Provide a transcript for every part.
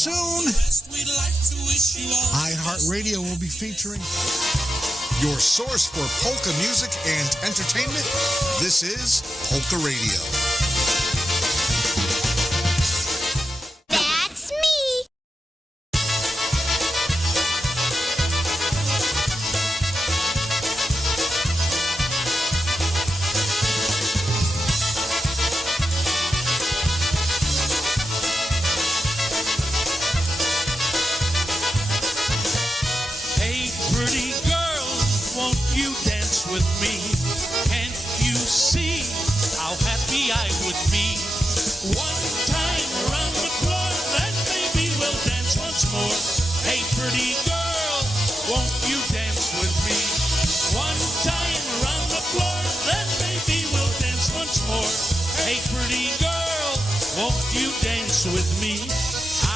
soon, iHeartRadio will be featuring your source for polka music and entertainment. This is PolkaRadio. That's me. Hey, pretty girl, won't you dance with me? Can't you see how happy I would be? One time around the floor, then maybe we'll dance once more. Hey, pretty girl, won't you dance with me? One time around the floor, then maybe we'll dance once more. Hey, pretty girl, won't you dance with me?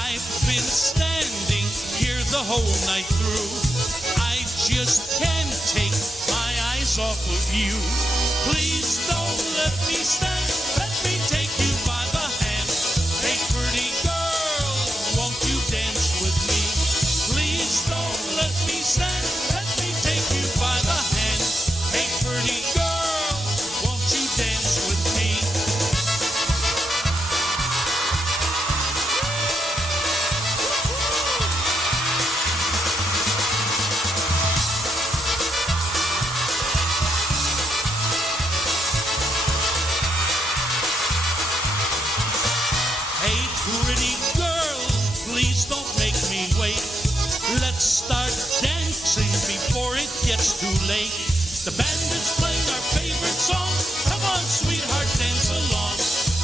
I've been standing here the whole night through. I just can't take my eyes off of you. Please don't let me stand. Let me take you by the hand. Hey, pretty girl, won't you dance with me? Please don't let me stand. Let me take you by the hand. Hey, pretty girl, won't you dance with me? Hey, pretty girl, please don't make me wait. Let's start dancing before it gets too late. The band is playing our favorite song. Come on, sweetheart, dance along.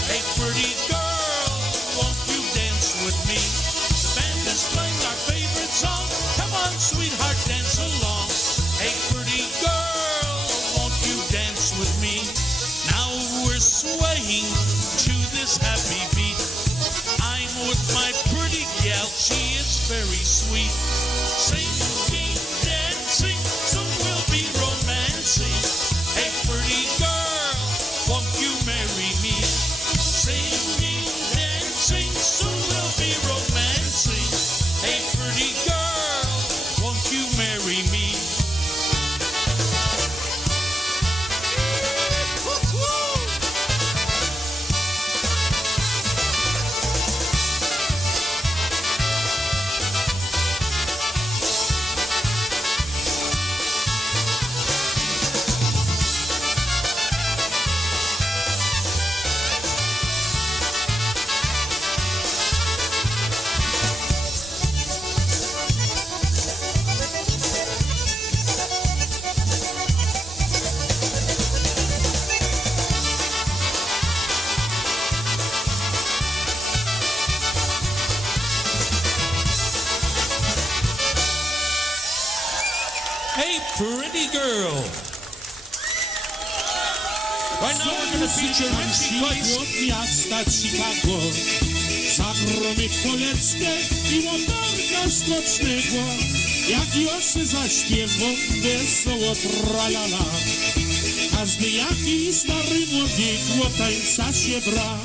Hey, pretty girl, won't you dance with me? The band is playing our favorite song. Come on, sweetheart, dance along. Hey, pretty girl, won't you dance with me? Now we're swaying to this happy beat. I'm with my pretty gal, she is very sweet. Singing, dancing, soon we'll be romancing. Hey, pretty girl, won't you marry me? Singing, dancing, soon we'll be romancing. Hey, pretty girl, won't you marry me? Hey, pretty girl. Right now we're going to feature Richie Twice. Od miasta Chicago, za gromy poleckie i motorka skocznego, jak Josy zaśpiewą wesoło tralala. Każdy jaki stary młodzik tańca się bra.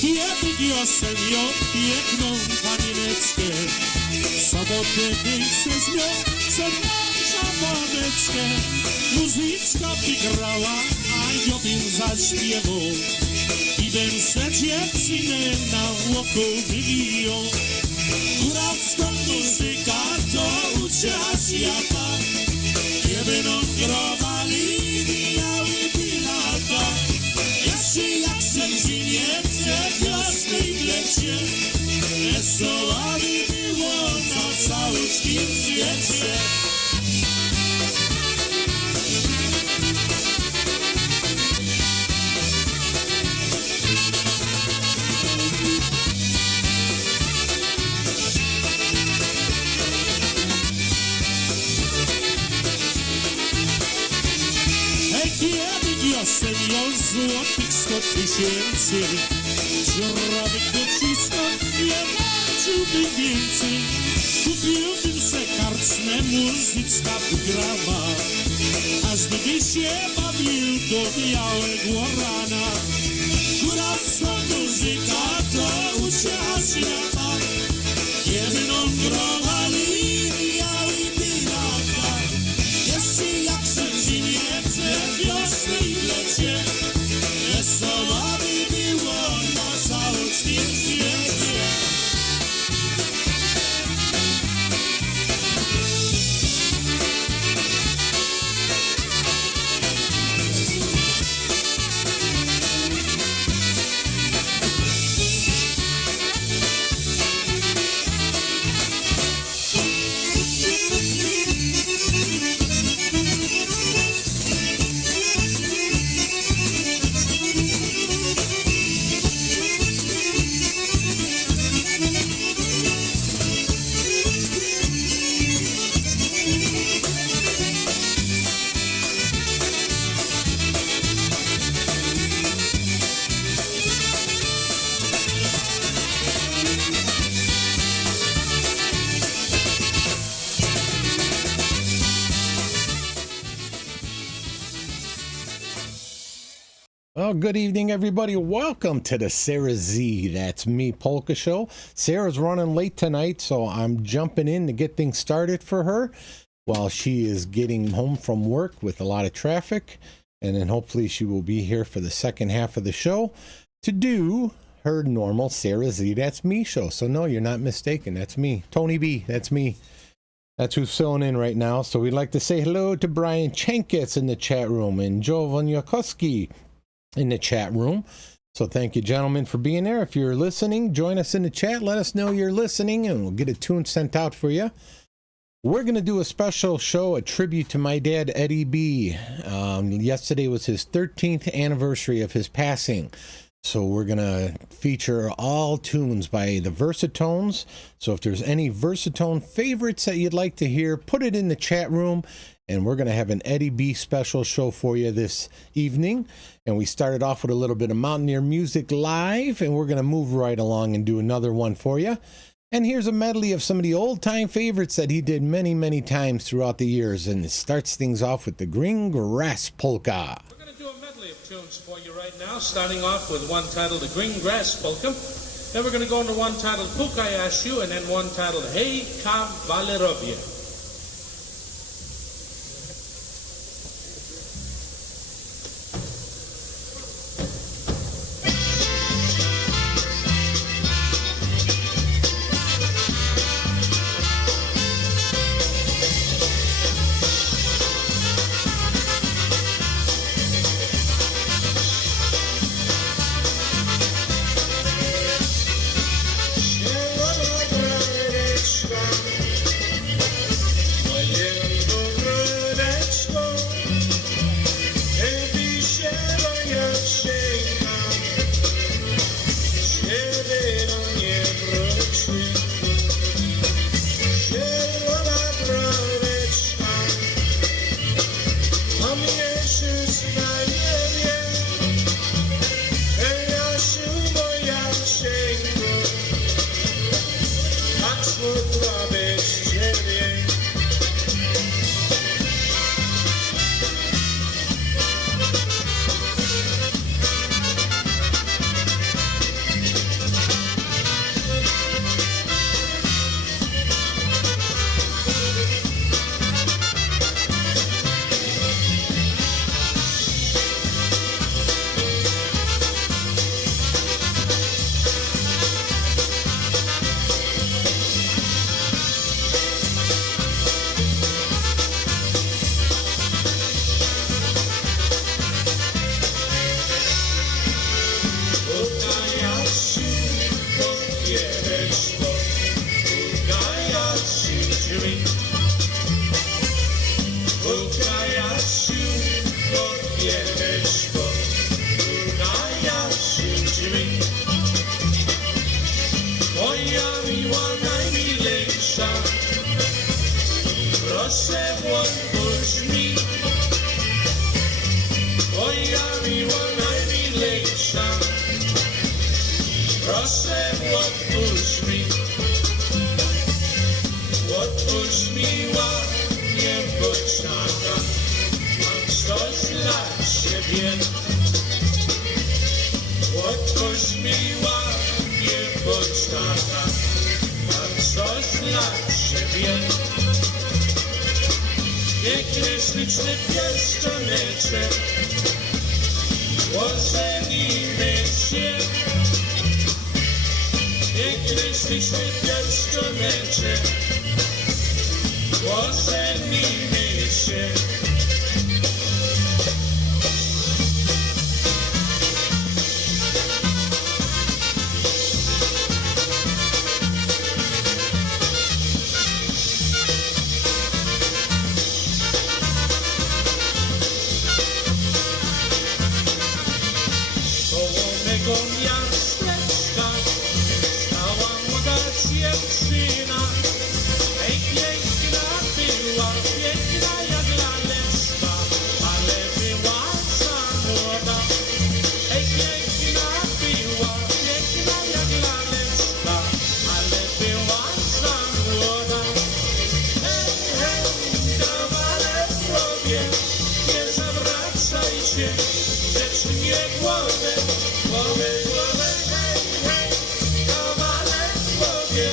Kiedy wiosem ją piękną panieneczkę, w sobotę wyjście z nią, przed nasza mameczkę. Muzyczka wygrała, a ja bym zaśpiewał i bym se dziewczynę na łoku wywijał. Góralska muzyka to ucza świata, nie będą growali, mijały lata. Jeszcze jak sędzinie przed jasnej lecie, wesoławi było na całym świecie. Hej, kiedy wiosem ją złotych blisko 1000. Zdrowych docisków nie walczyłbym więcej. Kupiłbym se karcne, muzyczka wygrała, a gdyby się bawił do białego rana. Kuracka muzyka to ucieka świata, jedną growali biały pirata. Jeszcze jak się zimie, wiosny i lecie, wesoło by było na całym świecie. Well, good evening, everybody. Welcome to the SareZee. That's me, Polka Show. Sarah's running late tonight, so I'm jumping in to get things started for her while she is getting home from work with a lot of traffic. And then hopefully she will be here for the second half of the show to do her normal SareZee. That's me show. So no, you're not mistaken. That's me. Tony B, that's me. That's who's filling in right now. So we'd like to say hello to Brian Chenkets in the chat room and Jovan Yakoski in the chat room. So thank you, gentlemen, for being there. If you're listening, join us in the chat. Let us know you're listening, and we'll get a tune sent out for you. We're going to do a special show, a tribute to my dad, Eddie B. Yesterday was his 13th anniversary of his passing. So we're going to feature all tunes by the Versatones. So if there's any Versatone favorites that you'd like to hear, put it in the chat room. And we're going to have an Eddie B special show for you this evening. And we started off with a little bit of Mountaineer Music Live, and we're going to move right along and do another one for you. And here's a medley of some of the old-time favorites that he did many, many times throughout the years. And it starts things off with the Green Grass Polka. We're going to do a medley of tunes for you right now, starting off with one titled The Green Grass Polka. Then we're going to go into one titled PolkaRadio, and then one titled Hej Kawalerowie. Moja miła najmilejsza. Proszę otwórz mi ładnie, bo czekam, mam coś dla ciebie. Otwórz mi ładnie, bo czekam, mam coś dla ciebie. Piękny, śliczny pierścioneczek, ożenimy się. Piękny, śliczny pierścioneczek, ożenimy się. Koło mego miasteczka stała młoda dziewczyna. Ej, piękna była, piękna jak laleczka, ale była za młoda. Ej, piękna była, piękna jak laleczka, ale była za młoda. Hej, hej, kawalerowie, nie zawracajcie, lecz nie głowę, głowę, hej, hej, kawalerowie,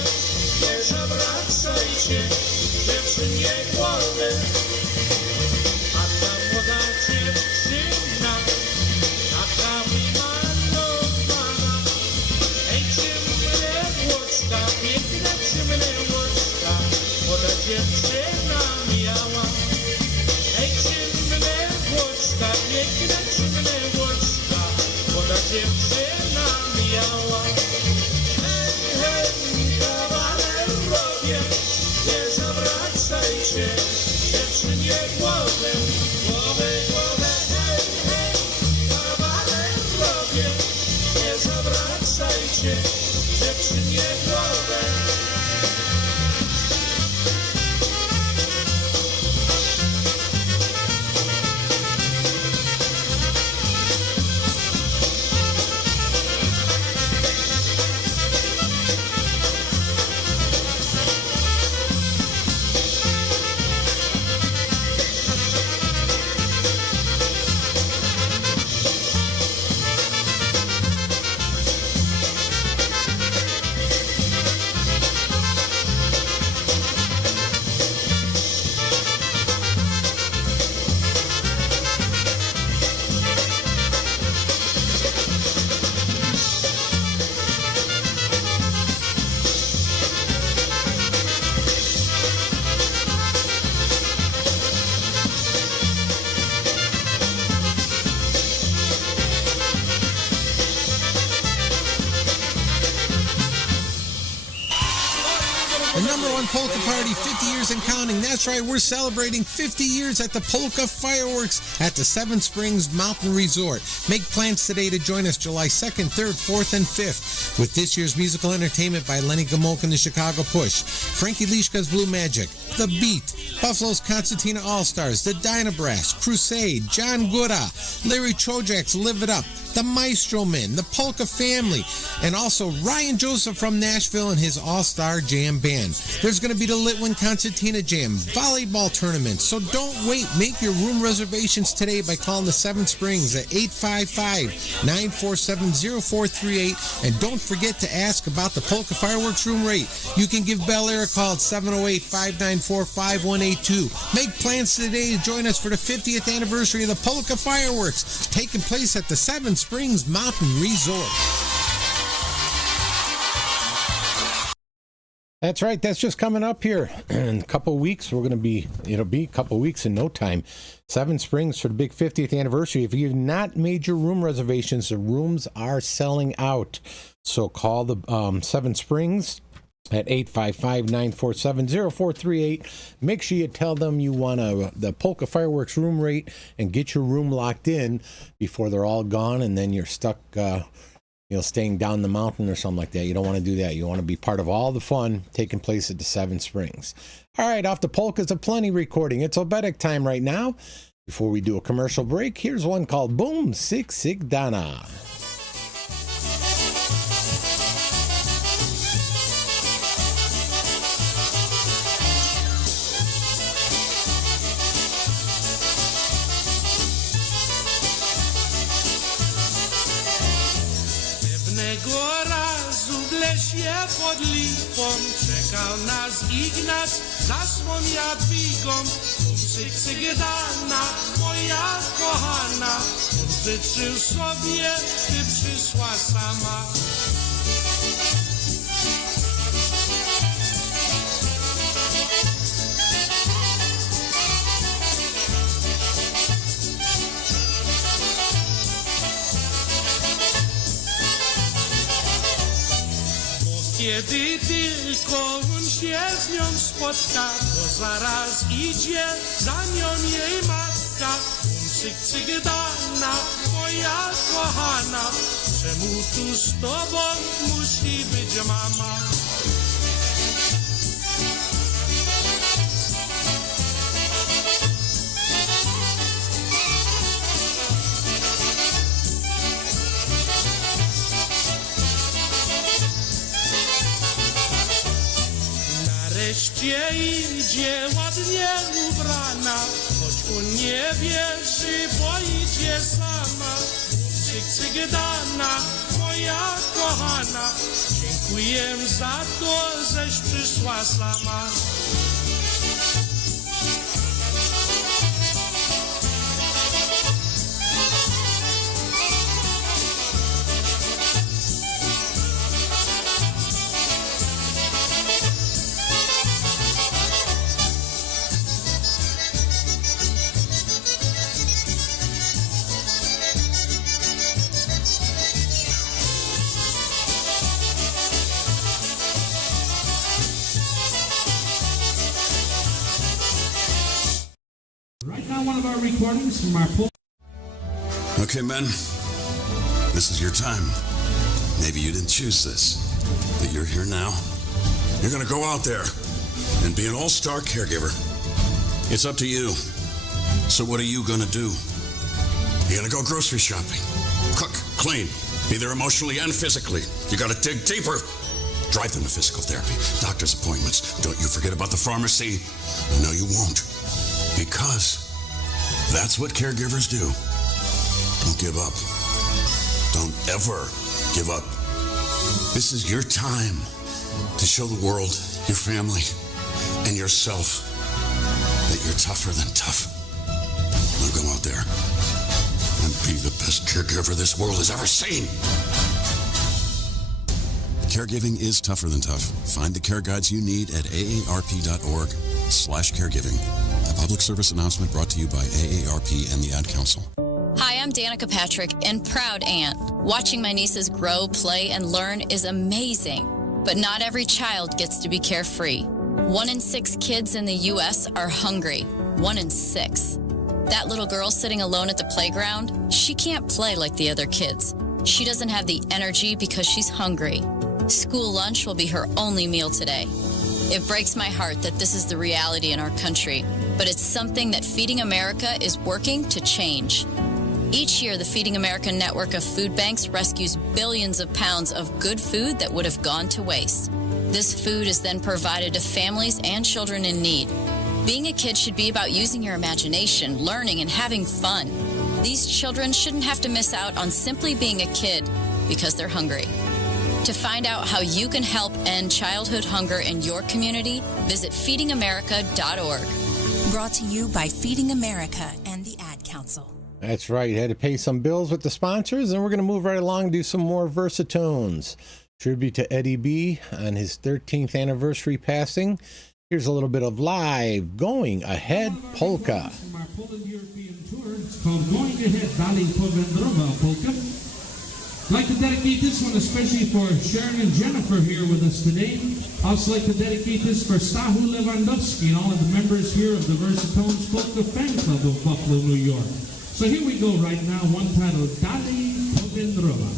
nie zawracajcie, lecz nie głowę. A ta młoda dziewczyna, taka malowana, ej, ciemne włoczka, piękne ciemne włoczka, młoda dziewczyna miała. Ej, ciemne włoczka, piękne ciemne włoczka, młoda dziewczyna miała. Hej, hej, kawalerowie, nie zawracajcie, dziewczynie głowę, hej, hej, kawalerowie, nie zawracajcie, dziewczynie głowę. The number one polka party, 50 years and counting. That's right, we're celebrating 50 years at the Polka Fireworks at the Seven Springs Mountain Resort. Make plans today to join us July 2nd, 3rd, 4th, and 5th with this year's musical entertainment by Lenny Gomolka and the Chicago Push, Frankie Lishka's Blue Magic, The Beat, Buffalo's Concertina All-Stars, the Dynabrass, Crusade, John Gura, Larry Trojak's Live It Up, the Maestro Men, the Polka Family, and also Ryan Joseph from Nashville and his All-Star Jam Band. There's going to be the Litwin Concertina Jam, volleyball tournament, so don't wait. Make your room reservations today by calling the Seven Springs at 855-947-0438, and don't forget to ask about the Polka Fireworks room rate. You can give Bel Air a call at 708-594-5182. Make plans today to join us for the 50th anniversary of the Polka Fireworks, taking place at the Seven Springs Mountain Resort. That's right. That's just coming up here in a couple of weeks. It'll be a couple of weeks in no time. Seven Springs for the big 50th anniversary. If you've not made your room reservations, the rooms are selling out. So call the Seven Springs at 855-947-0438. Make sure you tell them you want the Polka Fireworks room rate and get your room locked in before they're all gone, and then you're stuck staying down the mountain or something like that. You don't want to do that. You want to be part of all the fun taking place at the Seven Springs. All right, off the Polkas Aplenty recording. It's Obedic time right now. Before we do a commercial break, here's one called Boom Sig Sig Dana. Pewnego razu w lesie pod lipą czekał nas Ignac za swą jadwigą. Cyk, cyk, dana, moja kochana, on życzył sobie, by przyszła sama. Kiedy tylko on się z nią spotka, to zaraz idzie za nią jej matka. Cyk, cyk, dana, moja kochana, czemu tu z tobą musi być mama? Nareszcie idzie ładnie ubrana, choć on nie wierzy, bo idzie sama. Cyk, cyk, dana, moja kochana, dziękuję za to, żeś przyszła sama. One of our recordings from our Polka. Okay, men, this is your time. Maybe you didn't choose this, but you're here now. You're gonna go out there and be an all-star caregiver. It's up to you. So what are you gonna do? You're gonna go grocery shopping, cook, clean, be there emotionally and physically. You gotta dig deeper. Drive them to physical therapy, doctor's appointments. Don't you forget about the pharmacy. No, you won't. Because that's what caregivers do. Don't give up. Don't ever give up. This is your time to show the world, your family, and yourself that you're tougher than tough. Now go out there and be the best caregiver this world has ever seen. Caregiving is tougher than tough. Find the care guides you need at aarp.org/caregiving. A public service announcement brought to you by AARP and the Ad Council. Hi, I'm Danica Patrick and proud aunt. Watching my nieces grow, play, and learn is amazing. But not every child gets to be carefree. 1 in 6 kids in the U.S. are hungry. 1 in 6. That little girl sitting alone at the playground, she can't play like the other kids. She doesn't have the energy because she's hungry. School lunch will be her only meal today. It breaks my heart that this is the reality in our country, but it's something that Feeding America is working to change. Each year, the Feeding America network of food banks rescues billions of pounds of good food that would have gone to waste. This food is then provided to families and children in need. Being a kid should be about using your imagination, learning, and having fun. These children shouldn't have to miss out on simply being a kid because they're hungry. To find out how you can help end childhood hunger in your community, visit feedingamerica.org. Brought to you by Feeding America and the Ad Council. That's right. Had to pay some bills with the sponsors, and we're going to move right along and do some more Versatones. Tribute to Eddie B on his 13th anniversary passing. Here's a little bit of live Going Ahead Polka. From our Poland European tour, it's called Going Ahead, Dalej Powędrowa Polka. I'd like to dedicate this one especially for Sharon and Jennifer here with us today. I'd also like to dedicate this for Stahu Lewandowski and all of the members here of the Versatones Polka Fan Club of Buffalo, New York. So here we go right now, one titled Dalej Powędrowa.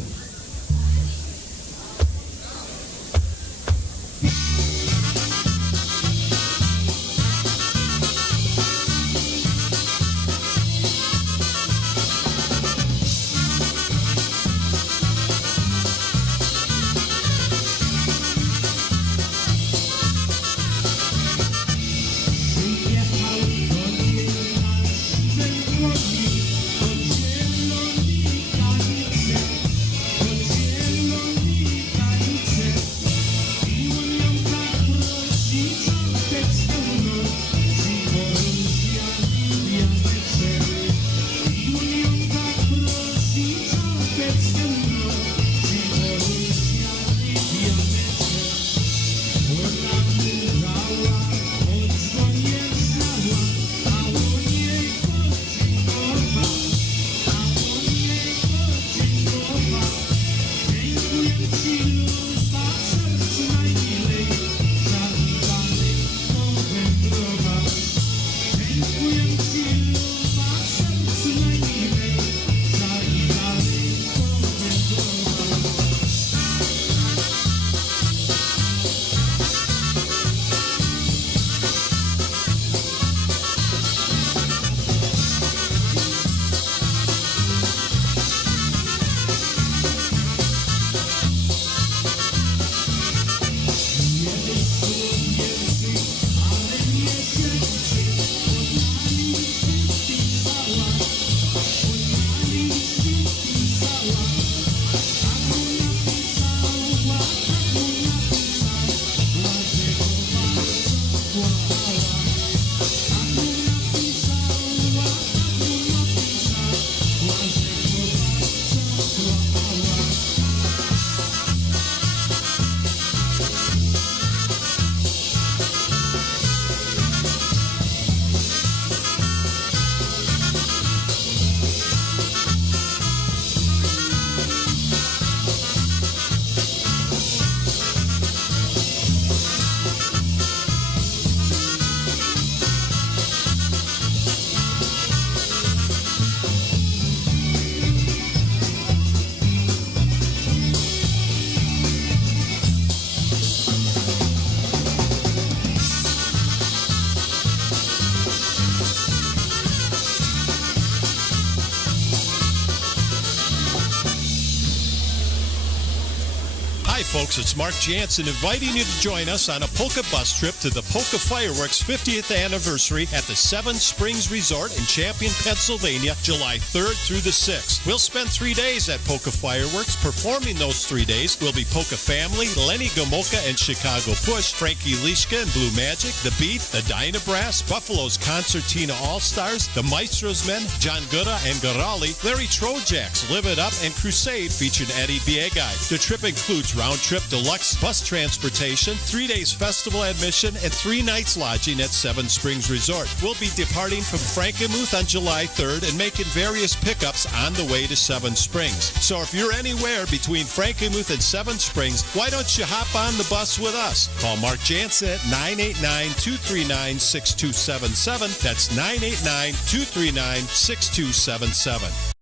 Hi folks, it's Mark Jansen inviting you to join us on a polka bus trip to the Polka Fireworks 50th anniversary at the Seven Springs Resort in Champion, Pennsylvania, July 3rd through the 6th. We'll spend 3 days at Polka Fireworks. Performing those 3 days will be Polka Family, Lenny Gomulka and Chicago Push, Frankie Lishka and Blue Magic, The Beat, the Dyna Brass, Buffalo's Concertina All-Stars, the Maestro's Men, John Gura and Garali, Larry Trojacks, Live It Up, and Crusade featuring Eddie Biegai. The trip includes round-trip deluxe bus transportation, 3 days festival admission, and 3 nights lodging at Seven Springs Resort. We'll be departing from Frankenmuth on July 3rd and making various pickups on the way to Seven Springs. So if you're anywhere between Frankenmuth and Seven Springs, why don't you hop on the bus with us? Call Mark Jansen at 989-239-6277. That's 989-239-6277.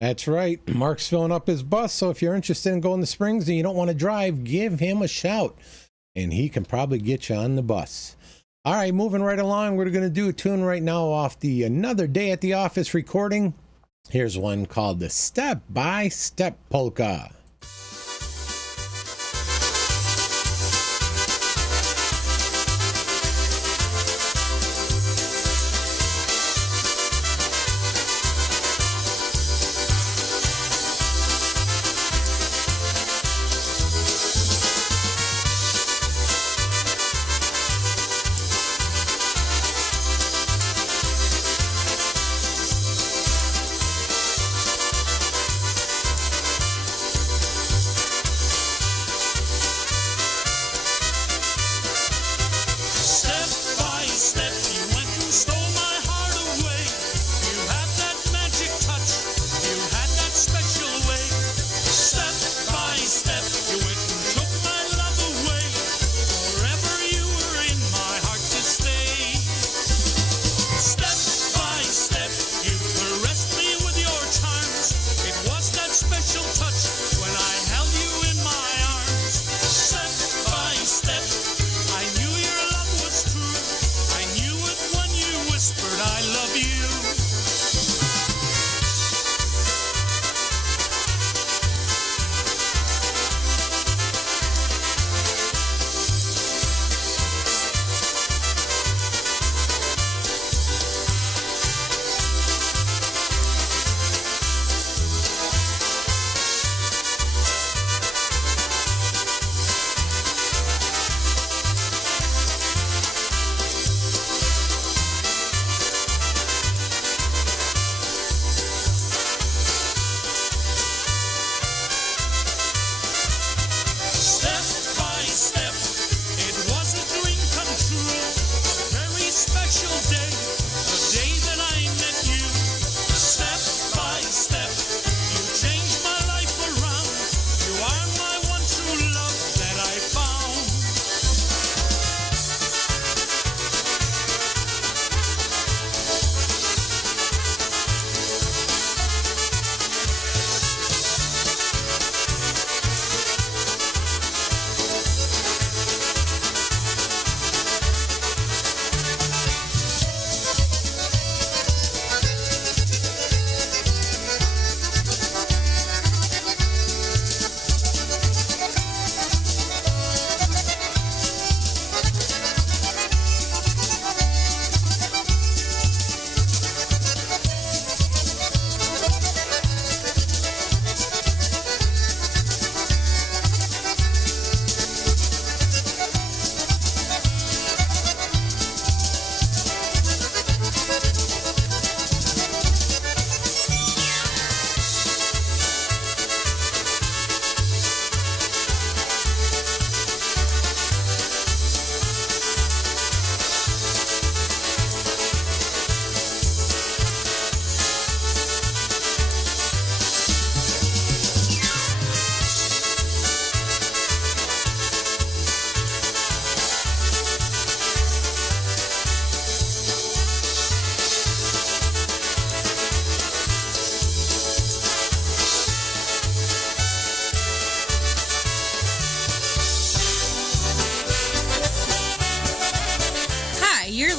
That's right. Mark's filling up his bus, so if you're interested in going to Springs and you don't want to drive, give him a shout, and he can probably get you on the bus. All right, moving right along, we're going to do a tune right now off the Another Day at the Office recording. Here's one called the Step by Step Polka.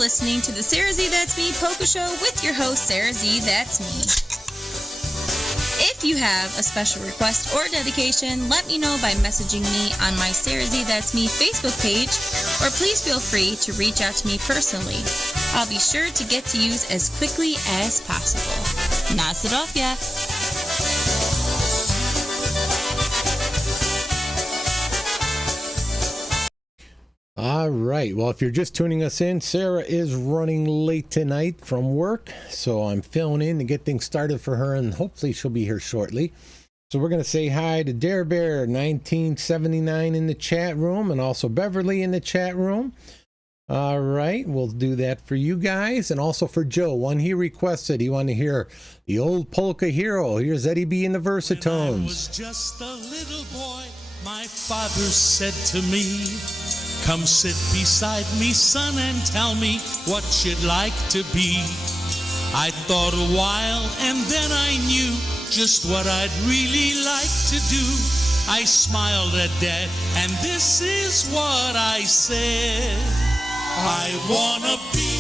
listening to the SareZee That's Me Polka Show with your host, SareZee That's Me. If If you have a special request or dedication, let me know by messaging me on my SareZee That's Me Facebook page, or please feel free to reach out to me personally. I'll be sure to get to you as quickly as possible. Na Zdrowie! All right. Well, if you're just tuning us in, Sara is running late tonight from work, so I'm filling in to get things started for her, and hopefully she'll be here shortly. So we're going to say hi to Dare Bear 1979 in the chat room, and also Beverly in the chat room. All right, we'll do that for you guys, and also for Joe. One he requested, he wanted to hear the old polka hero. Here's Eddie B in the Versatones. When I was just a little boy, my father said to me, "Come sit beside me, son, and tell me what you'd like to be." I thought a while, and then I knew just what I'd really like to do. I smiled at Dad, and this is what I said. I wanna be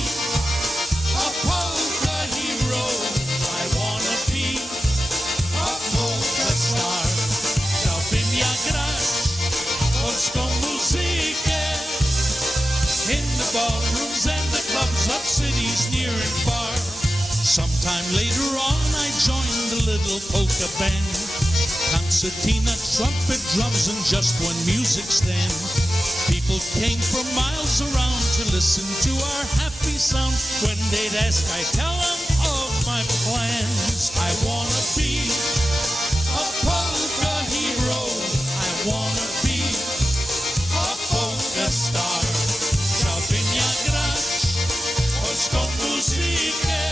a polka hero. I wanna be a polka star. Chciałbym ja grać polską muzykę in the ballrooms and the clubs of cities near and far. Sometime later on I joined the little polka band. Concertina, trumpet, drums, and just one music stand. People came from miles around to listen to our happy sound. When they'd ask, I tell them of my plans. I wanna be a polka hero. I wanna be a polka star. Chciałbym ja grać polską muzykę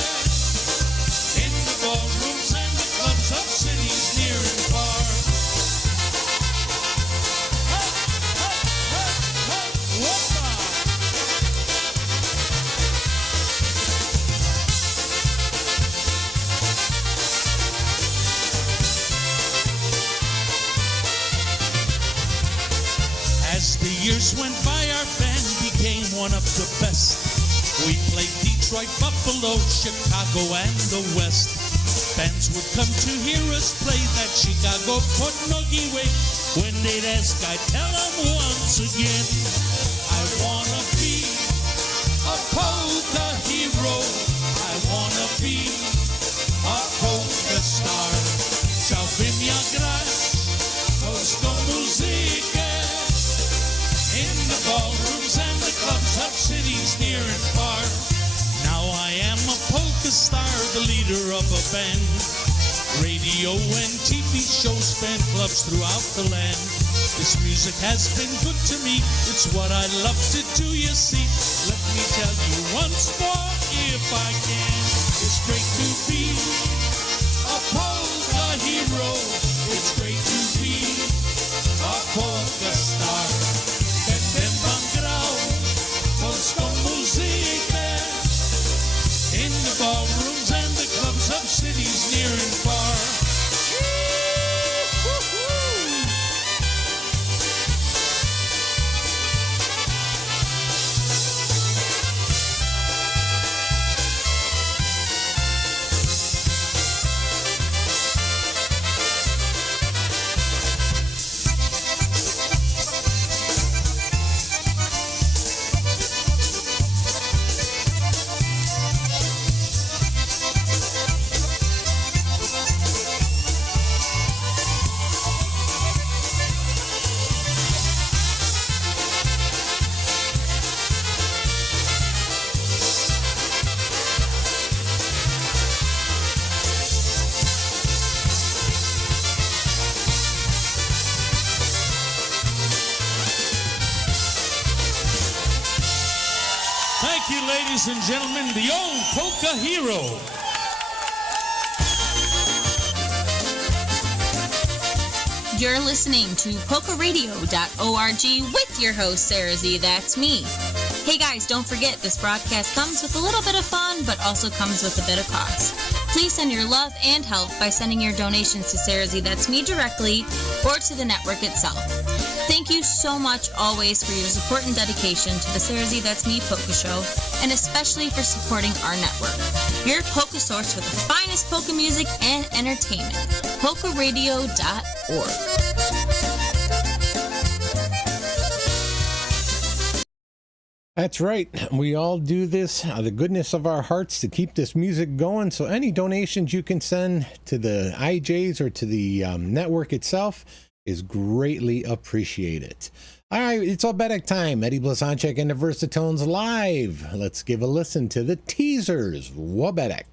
in the ballrooms and the clubs of cities near and far. As the years went by, our band became one of the best. We played Detroit, Buffalo, Chicago, and the West. Bands would come to hear us play that Chicago Portnogi way. When they'd ask, I'd tell them once again, I wanna be a polka hero. I wanna be a polka star. Chciałbym ja grać polską muzykę in the ballrooms and the clubs of cities near and far. Now I am a polka star, the leader of a band. Radio and TV shows, fan clubs throughout the land. This music has been good to me, it's what I love to do, you see. Let me tell you once more, if I can. It's great to be a polka hero. It's great to be a polka star. Będę wam grał polską muzykę in the ballrooms and the clubs of cities near and far. Thank you, ladies and gentlemen, the old polka hero. You're listening to PolkaRadio.org with your host, SareZee That's Me. Hey guys, don't forget this broadcast comes with a little bit of fun, but also comes with a bit of cost. Please send your love and help by sending your donations to SareZee That's Me directly or to the network itself. Thank you so much always for your support and dedication to the SareZee That's Me Polka Show, and especially for supporting our network. Your polka source for the finest polka music and entertainment. PolkaRadio.org. That's right. We all do this out of the goodness of our hearts to keep this music going. So any donations you can send to the IJs or to the network itself is greatly appreciated. All right, it's Obedic time. Eddie Blazonczyk and the Versatones live. Let's give a listen to the Teasers. Obedic.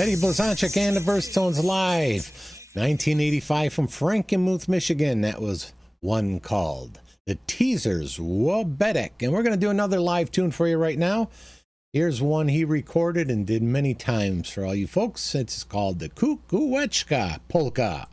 Eddie Blazonczyk and the Versatones live. 1985 from Frankenmuth, Michigan. That was one called The Teasers, Obedic. And we're going to do another live tune for you right now. Here's one he recorded and did many times for all you folks. It's called the Kukułeczka Polka.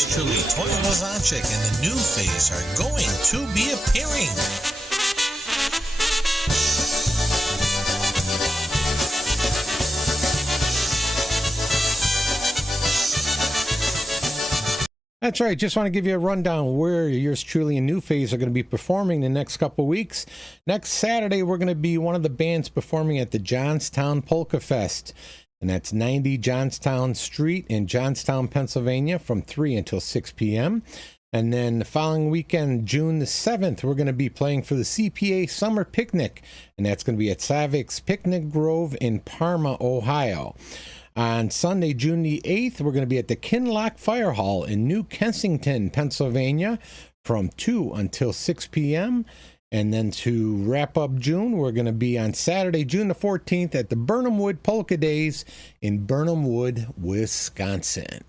yours truly, Toy Blazonczyk, and the new phase are going to be appearing. That's right. Just want to give you a rundown where yours truly and New Phase are going to be performing the next couple weeks. Next Saturday, we're going to be one of the bands performing at the Johnstown Polka Fest. And that's 90 Johnstown Street in Johnstown, Pennsylvania from 3 until 6 p.m. And then the following weekend, June the 7th, we're going to be playing for the CPA Summer Picnic. And that's going to be at Savik's Picnic Grove in Parma, Ohio. On Sunday, June the 8th, we're going to be at the Kinloch Fire Hall in New Kensington, Pennsylvania from 2 until 6 p.m. And then to wrap up June, we're going to be on Saturday, June the 14th at the Burnham Wood Polka Days in Burnham Wood, Wisconsin.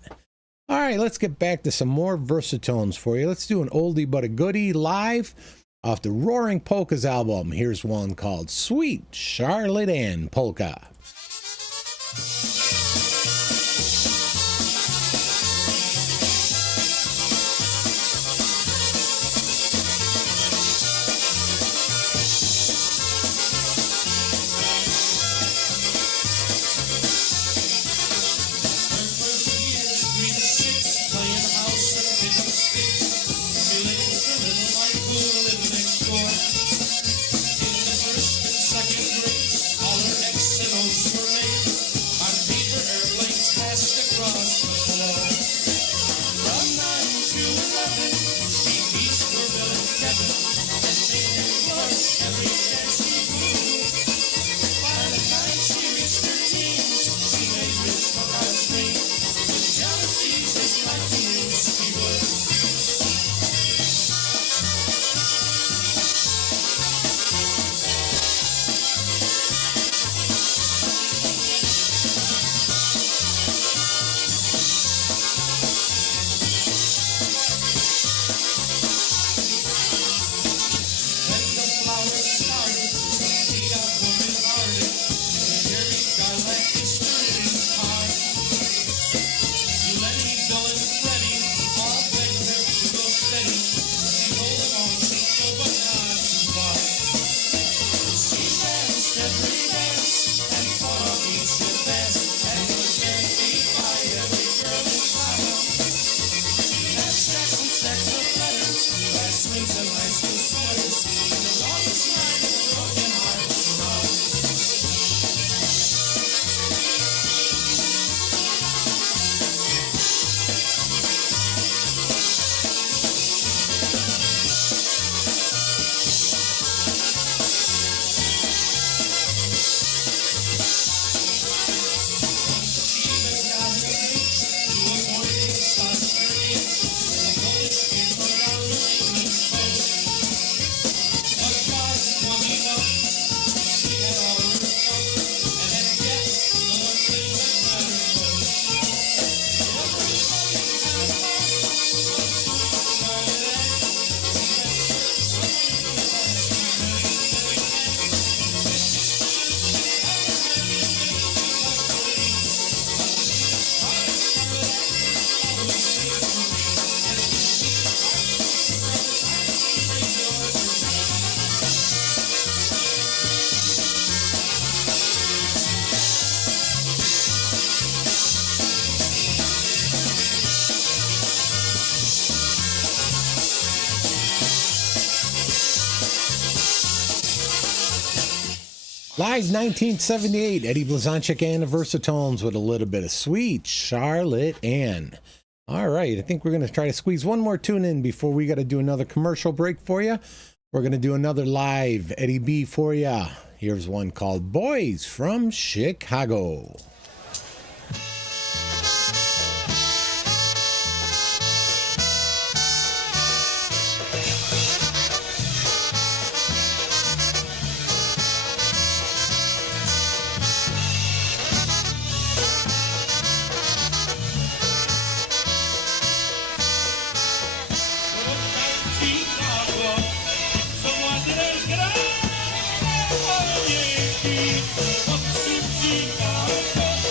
All right, let's get back to some more versatones for you. Let's do an oldie but a goodie live off the Roaring Polkas album. Here's one called Sweet Charlotte Ann Polka. Live 1978, Eddie Blazonczyk and the Versatones with a little bit of Sweet Charlotte Ann. All right, I think we're going to try to squeeze one more tune in before we got to do another commercial break for you. We're going to do another live Eddie B for you. Here's one called Boys from Chicago. Chicago.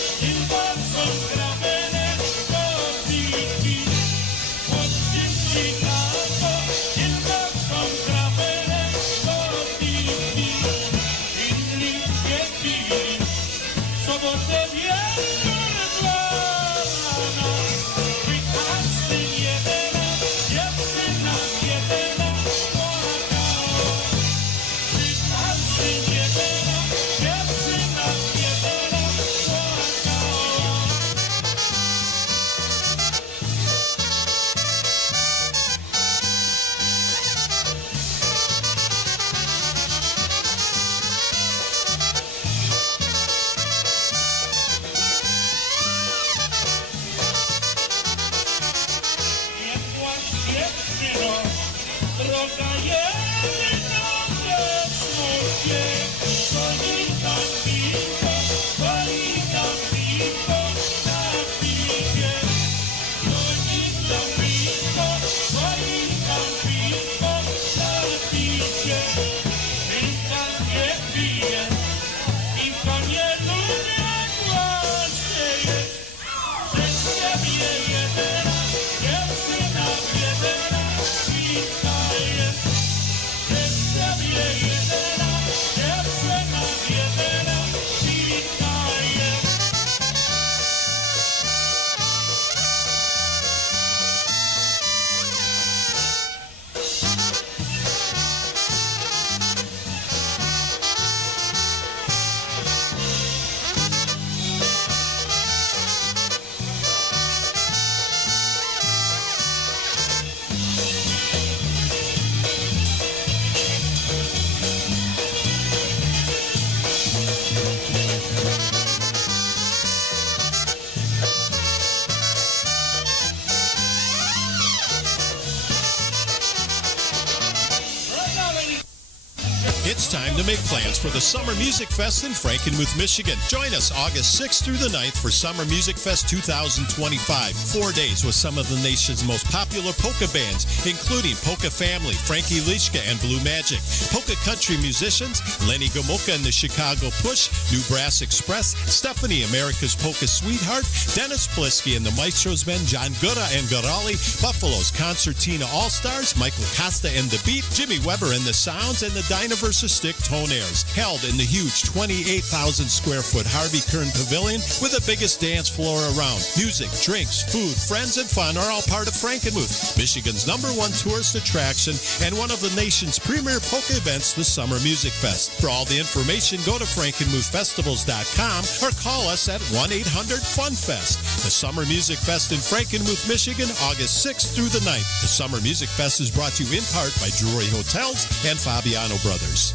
It's time to make plans for the Summer Music Fest in Frankenmuth, Michigan. Join us August 6th through the 9th for Summer Music Fest 2025. 4 days with some of the nation's most popular polka bands, including Polka Family, Frankie Lischka and Blue Magic, polka country musicians, Lenny Gomulka and the Chicago Push, New Brass Express, Stephanie, America's Polka Sweetheart, Dennis Plisky and the Maestros Men, John Gura and Garali, Buffalo's Concertina All-Stars, Michael Costa and the Beat, Jimmy Weber and the Sounds, and the Dynaversa Stick Tonaires. Held in the huge 28,000 square foot Harvey Kern Pavilion with the biggest dance floor around. Music, drinks, food, friends, and fun are all part of Frankenmuth, Michigan's #1 tourist attraction and one of the nation's premier polka events, the Summer Music Fest. For all the information, go to frankenmuthfestivals.com or call us at 1-800-FUN-FEST. The Summer Music Fest in Frankenmuth, Michigan, August 6th through the 9th. The Summer Music Fest is brought to you in part by Drury Hotels and Fabiano Brothers.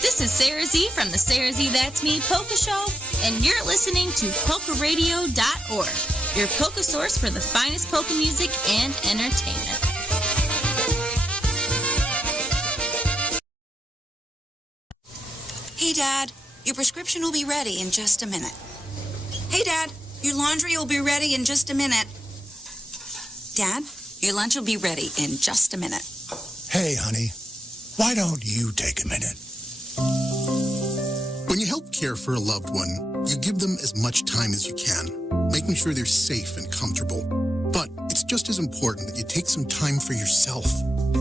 This is SareZee from the SareZee That's Me Polka Show, and you're listening to PolkaRadio.org, your polka source for the finest polka music and entertainment. Hey, Dad, your prescription will be ready in just a minute. Hey, Dad, your laundry will be ready in just a minute. Dad, your lunch will be ready in just a minute. Hey, honey, why don't you take a minute? When you help care for a loved one, you give them as much time as you can, making sure they're safe and comfortable. But it's just as important that you take some time for yourself.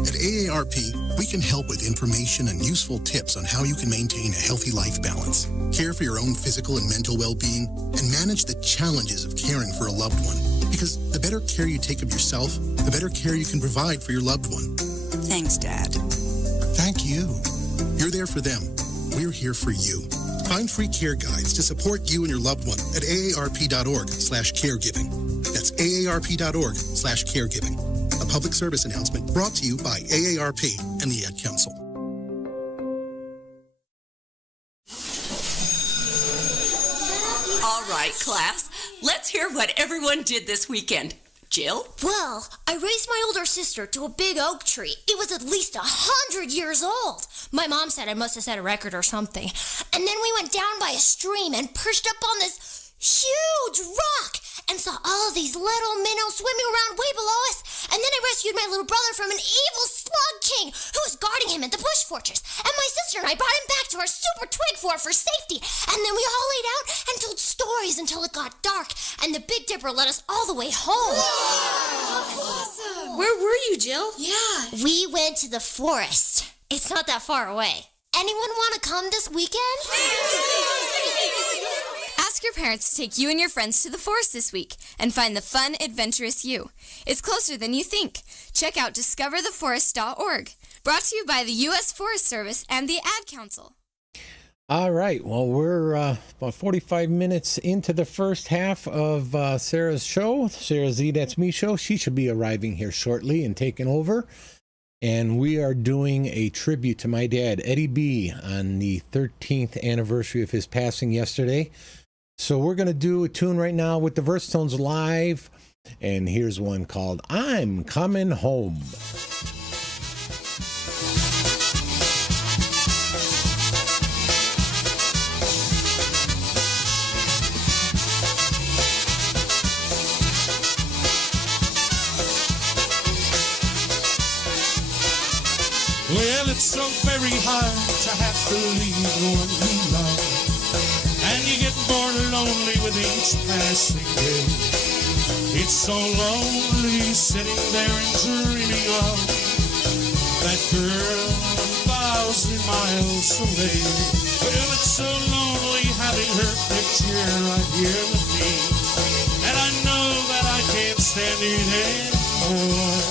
At AARP, we can help with information and useful tips on how you can maintain a healthy life balance, care for your own physical and mental well-being, and manage the challenges of caring for a loved one. Because the better care you take of yourself, the better care you can provide for your loved one. Thanks, Dad. Thank you. You're there for them. We're here for you. Find free care guides to support you and your loved one at aarp.org/caregiving. That's aarp.org/caregiving. A public service announcement brought to you by AARP and the Ad Council. All right, class. Let's hear what everyone did this weekend. Jill? Well, I raised my older sister to a big oak tree. It was at least 100 years old. My mom said I must have set a record or something. And then we went down by a stream and perched up on this huge rock and saw all of these little minnows swimming around way below us. And then I rescued my little brother from an evil slug king who was guarding him at the bush fortress. And my sister and I brought him back to our super twig fort for safety. And then we all laid out and told stories until it got dark. And the Big Dipper led us all the way home. Whoa! Awesome. Where were you, Jill? Yeah. We went to the forest. It's not that far away. Anyone want to come this weekend? Ask your parents to take you and your friends to the forest this week and find the fun, adventurous you. It's closer than you think. Check out discovertheforest.org. Brought to you by the U.S. Forest Service and the Ad Council. All right. Well, we're about 45 minutes into the first half of Sarah's show, SareZee That's Me show. She should be arriving here shortly and taking over. And we are doing a tribute to my dad, Eddie B., on the 13th anniversary of his passing yesterday. So we're going to do a tune right now with the Versatones live. And here's one called I'm Coming Home. Well, it's so very hard to have to leave the one you love, and you get more lonely with each passing day. It's so lonely sitting there and dreaming of that girl 1,000 miles away. Well, it's so lonely having her picture right here with me, and I know that I can't stand it anymore.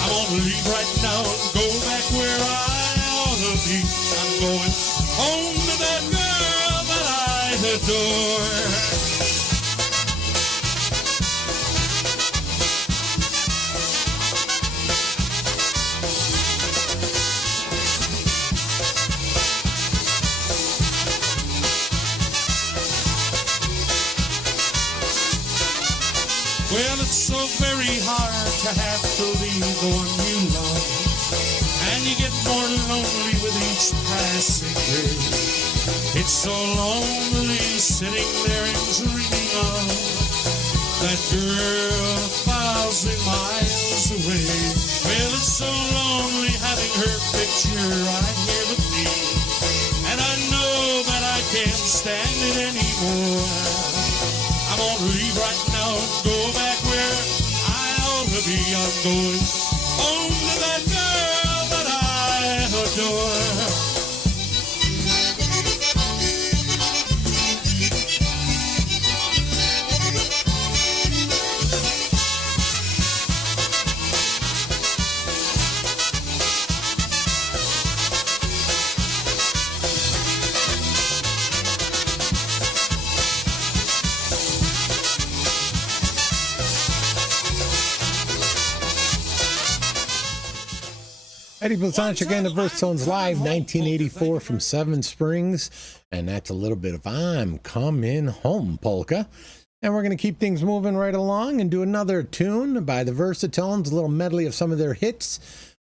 I'm gonna leave right now and go back where I ought to be. I'm going home to that girl that I adore. Well, it's so very hard to have to leave the one you love, and you get more lonely with each passing day. It's so lonely sitting there and dreaming of that girl 1,000 miles away. Well, it's so lonely having her picture right here with me, and I know that I can't stand it anymore. I'm gonna leave right now and go back where I ought to be. I'm going home to that girl that I adore. Eddie Blazonczyk and the Versatones live, 1984 from Seven Springs. And that's a little bit of I'm Coming Home polka. And we're going to keep things moving right along and do another tune by the Versatones, a little medley of some of their hits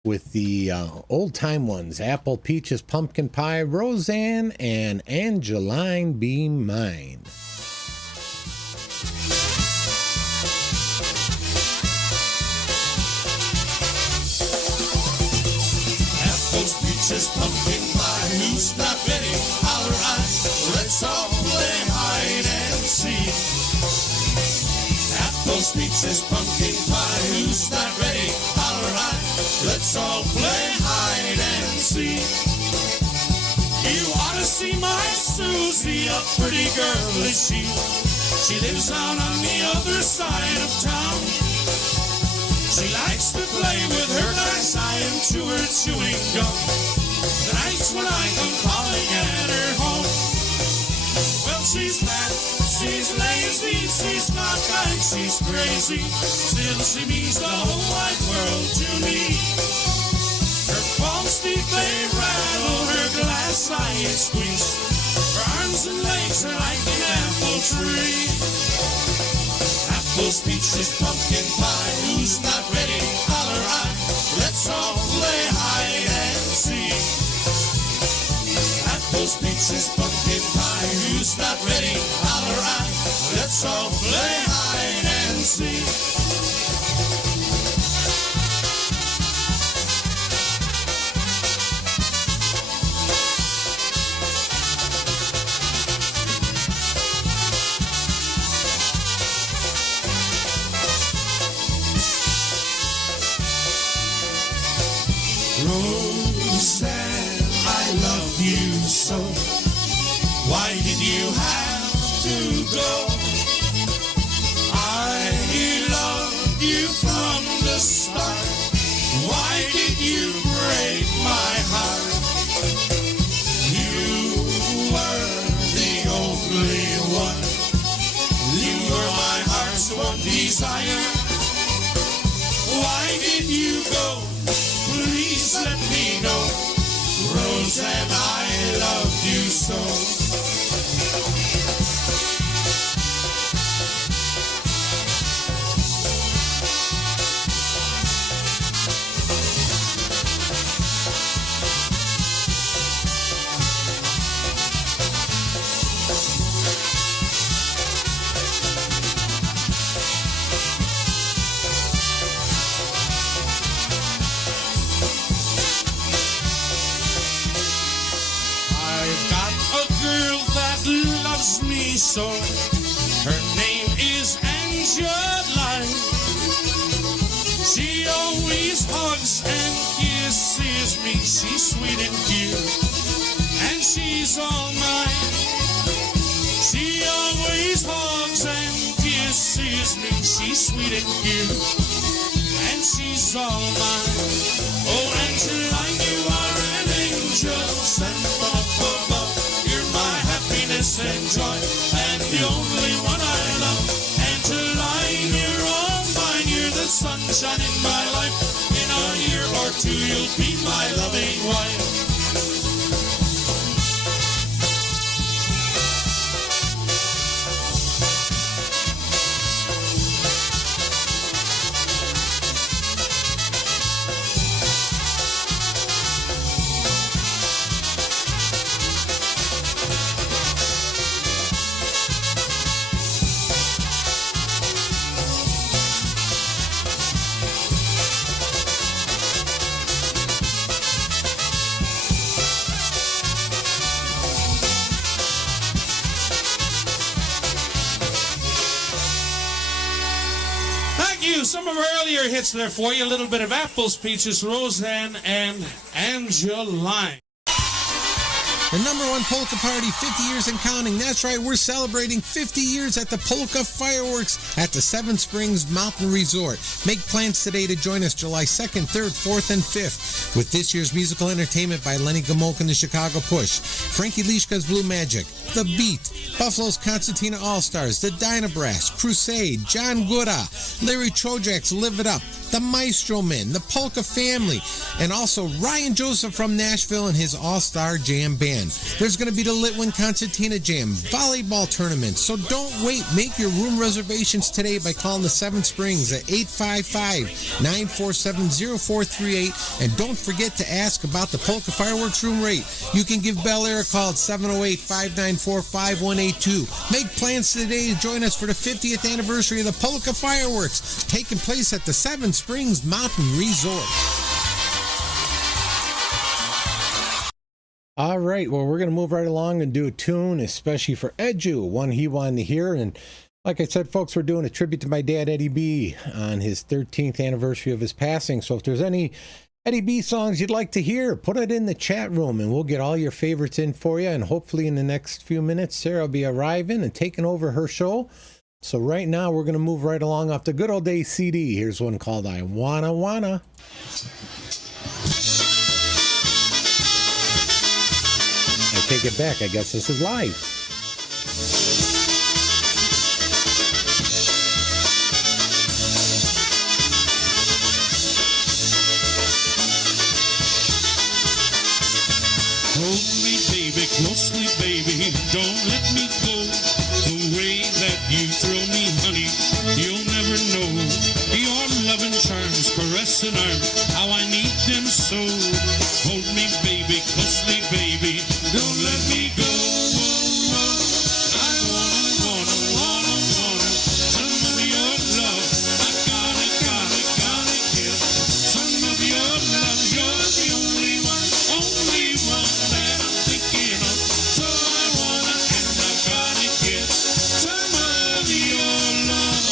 with the old-time ones, Apple, Peaches, Pumpkin Pie, Roseanne, and Angeline Be Mine. Apples, peaches, pumpkin pie, who's not ready? Holler I, let's all play hide and seek. Apples, peaches, pumpkin pie, who's not ready? Holler I, let's all play hide and seek. You ought to see my Susie, a pretty girl is she. She lives out on the other side of town. She likes to play with her nice eye and chew her chewing gum. The nights when I come calling at her home. Well, she's fat, she's lazy, she's not kind, she's crazy. Still she means the whole wide world to me. Her false teeth they rattle, her glass eye is squeezed. Her arms and legs are like an apple tree. Apples, peaches, pumpkin pie, who's not ready? Holler I, let's all play hide and seek. Apples, peaches, pumpkin pie, who's not ready? Holler I, let's all play hide and seek. Roseanne, I love you so. Why did you have to go? I loved you from the start. Why did you break my heart? You were the only one. You were my heart's one desire. Why did you go? Please let me know, Roseanne, I loved you so. hugs and kisses me. She's sweet and cute, and she's all mine. She always hugs and kisses me. She's sweet and cute, and she's all mine. Oh, Angeline, you are an angel sent from up above. You're my happiness and joy, and the only one I love. Angeline, you're all mine. You're the sunshine in my life. In a year or two, you'll be my loving wife. Some of our earlier hits there for you. A little bit of Apples, Peaches, Roseanne, and Angeline. The #1 polka party, 50 years and counting. That's right, we're celebrating 50 years at the Polka Fireworks at the Seven Springs Mountain Resort. Make plans today to join us July 2nd, 3rd, 4th, and 5th with this year's musical entertainment by Lenny Gomolka and the Chicago Push, Frankie Lishka's Blue Magic, The Beat, Buffalo's Concertina All-Stars, the Dynabrass, Crusade, John Gura, Larry Trojak's Live It Up, the Maestro Men, the Polka Family, and also Ryan Joseph from Nashville and his All-Star Jam Band. There's going to be the Litwin Concertina Jam, volleyball tournament, so don't wait. Make your room reservations today by calling the Seven Springs at 855-947-0438, and don't forget to ask about the Polka Fireworks room rate. You can give Bel Air a call at 708-594-5182. Make plans today to join us for the 50th anniversary of the Polka Fireworks, taking place at the Seven Springs Mountain Resort. All right, well, we're going to move right along and do a tune, especially for Edu, one he wanted to hear. And like I said, folks, we're doing a tribute to my dad, Eddie B, on his 13th anniversary of his passing. So if there's any Eddie B songs you'd like to hear, put it in the chat room, and we'll get all your favorites in for you. And hopefully in the next few minutes, Sarah will be arriving and taking over her show. So right now, we're going to move right along off the Good Old Days CD. Here's one called I Wanna. I take it back. I guess this is live. Hold me, baby, closely, baby. Don't let me go. The way that you throw me, honey, you'll never know. Your loving charms, caressing arms, how I need them so. Hold me, baby, closely, baby. Don't let me go. I wanna some of your love. I gotta get some of your love. You're the only one that I'm thinking of. So I wanna and I gotta get some of your love.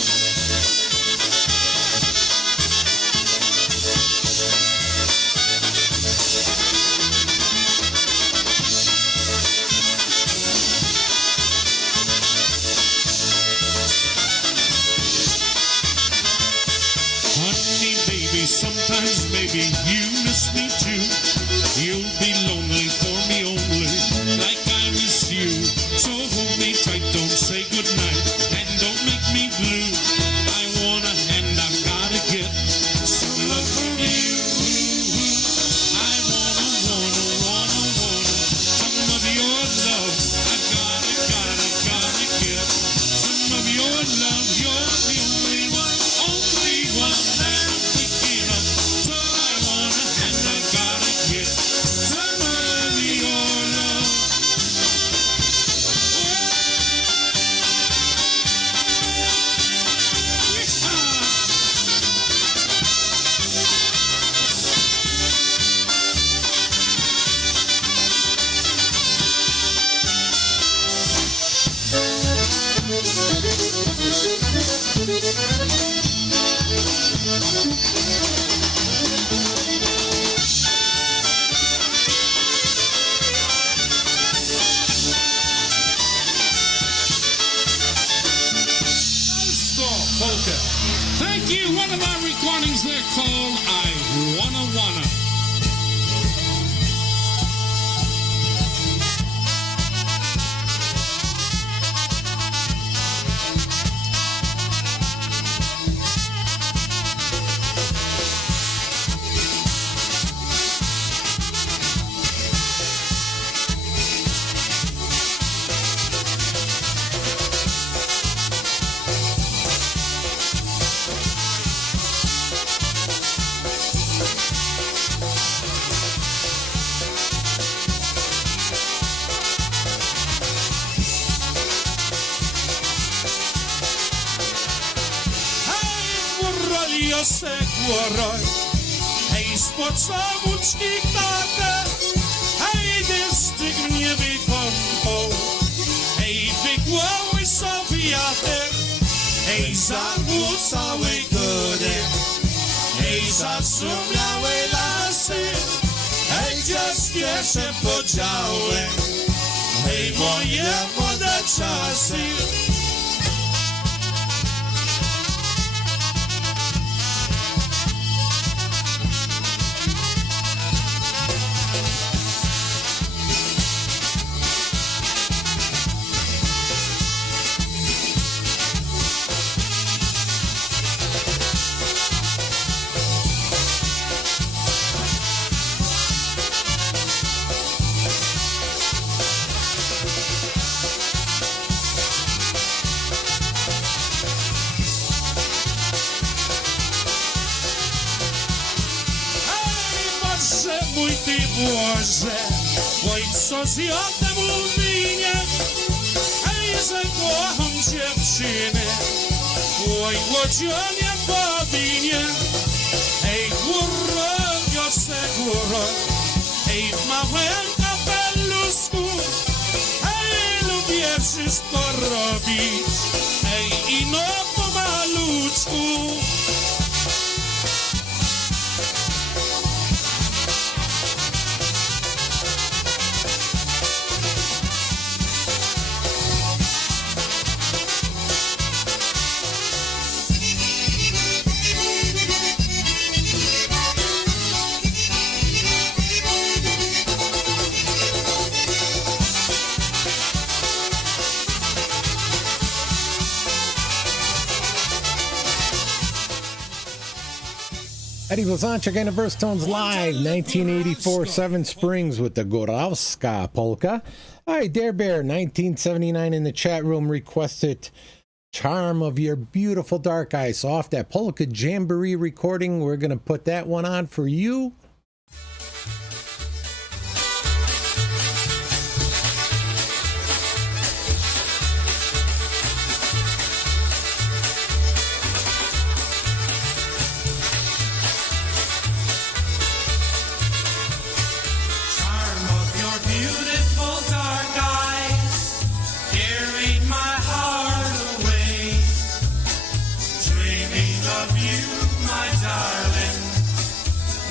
Honey, baby, sometimes maybe you miss me too. You'll be lonely for me only, like I miss you. So hold me tight, don't say goodnight, and don't make me blue. I wanna and I've gotta get some love from you. I wanna some of your love. I gotta get some of your love. You're the only one that I'm thinking of. So I wanna and I gotta get some of your love. one of our recordings there called I Wanna. Segurai, hej spod samučkých táte, hej dystig mnie wykąpał, hej wykłały sobie wiater, hej zabłód całej góry, hej zaszumiały lasy, hej dzieckie się podziały, hej moje młode czasy. Boże, oj co zjadę mu winie, hej zakocham dziewczynę, oj łodzionie powinie, hej góro, wiosę góro, hej w małym kapelusku, hej lubię wszystko robić, hej ino pomaluczku. Eddie Blazonczyk and the Burst Tones live, 1984 Seven Springs with the Góralska Polka. All right, Dare Bear, 1979 in the chat room requested Charm of Your Beautiful Dark Eyes. So off that Polka Jamboree recording, we're going to put that one on for you.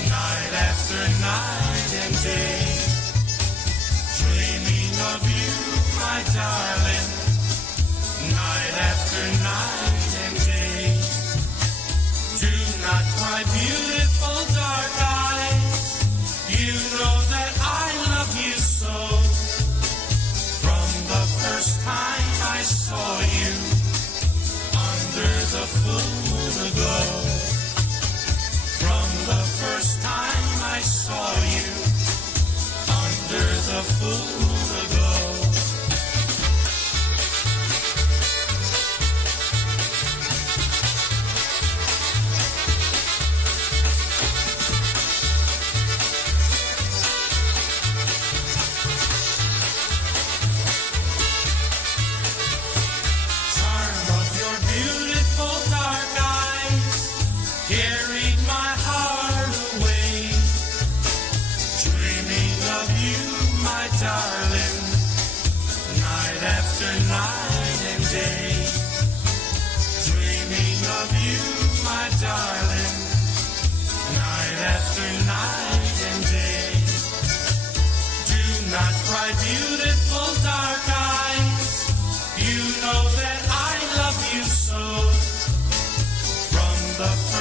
Night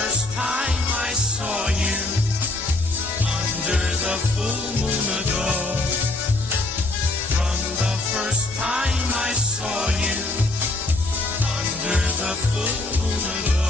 first time I saw you under the full moon ago. From the first time I saw you under the full moon ago.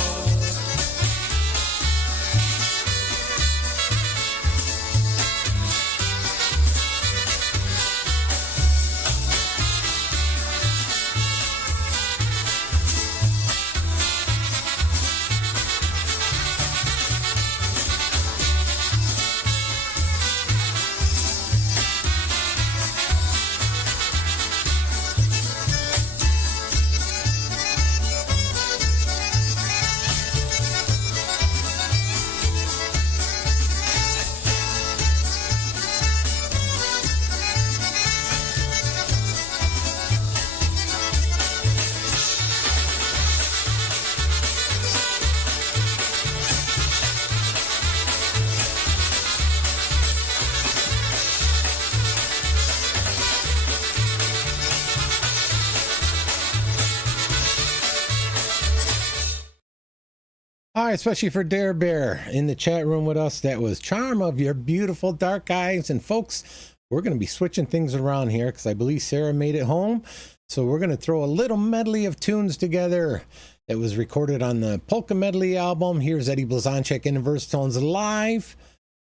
Hi, especially for Dare Bear in the chat room with us. That was Charm of Your Beautiful Dark Eyes. And folks, we're going to be switching things around here because I believe Sarah made it home. So we're going to throw a little medley of tunes together that was recorded on the Polka Medley album. Here's Eddie Blazonczyk and the Verse Tones live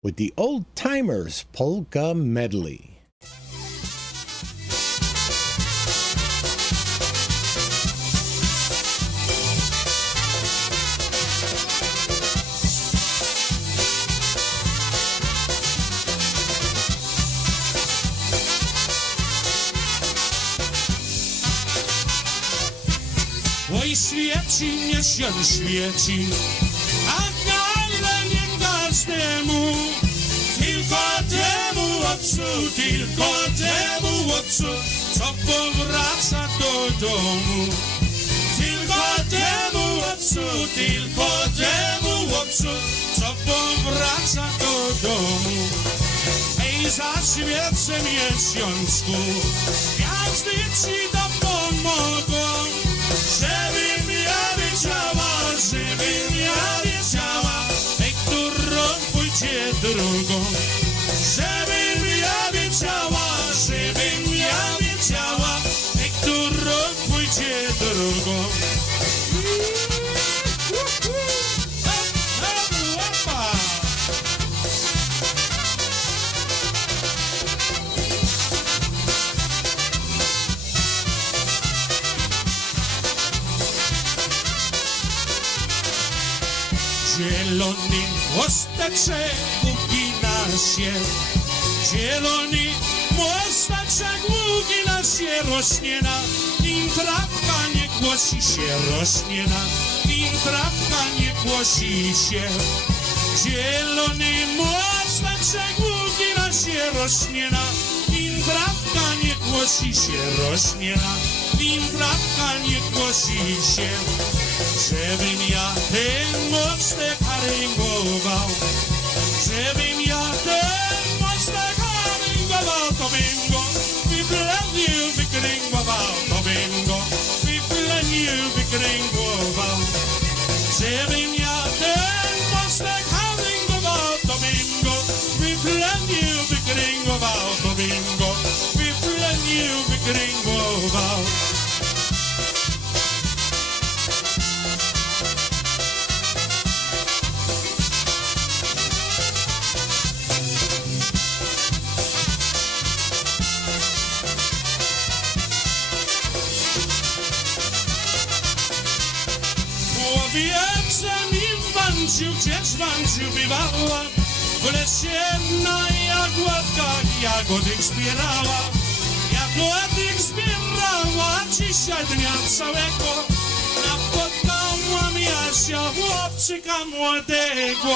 with the Old Timers Polka Medley. Oj, świeci, niech się świeci, a nagle nie każdemu, tylko temu ojcu, co powraca do domu. Tylko temu ojcu, co powraca do domu. Ej, zaświecę miesiączku, gwiazdy ci dopomogą. Żebym ja wiedziała, ej, którą pójdzie drogą. Żebym ja wiedziała, ej, którą pójdzie drogą. Zielony mosteczek ugina się, zielony mosteczek ugina się, rośnie na nim trawka nie głosi się, rośnie na nim trawka nie głosi się. Zielony mosteczek ugina się, rośnie na nim trawka nie głosi się, rośnie na nim trawka nie głosi się. Żebym ja ten mostek haryngował, żebym ja ten mostek haryngował, to bym go wyplenił, wykręgował, to bym go wyplenił, wykręgował. Żebym ja ten mostek haryngował, to bym go wyplenił, wykręgował, to bym go wyplenił, wykręgował. Gdzie dzbanciu bywała, w lesie na jagódkach jagodek zbierała. Jagodek zbierała dzisiaj dnia całego, napotkała Jasia chłopczyka młodego.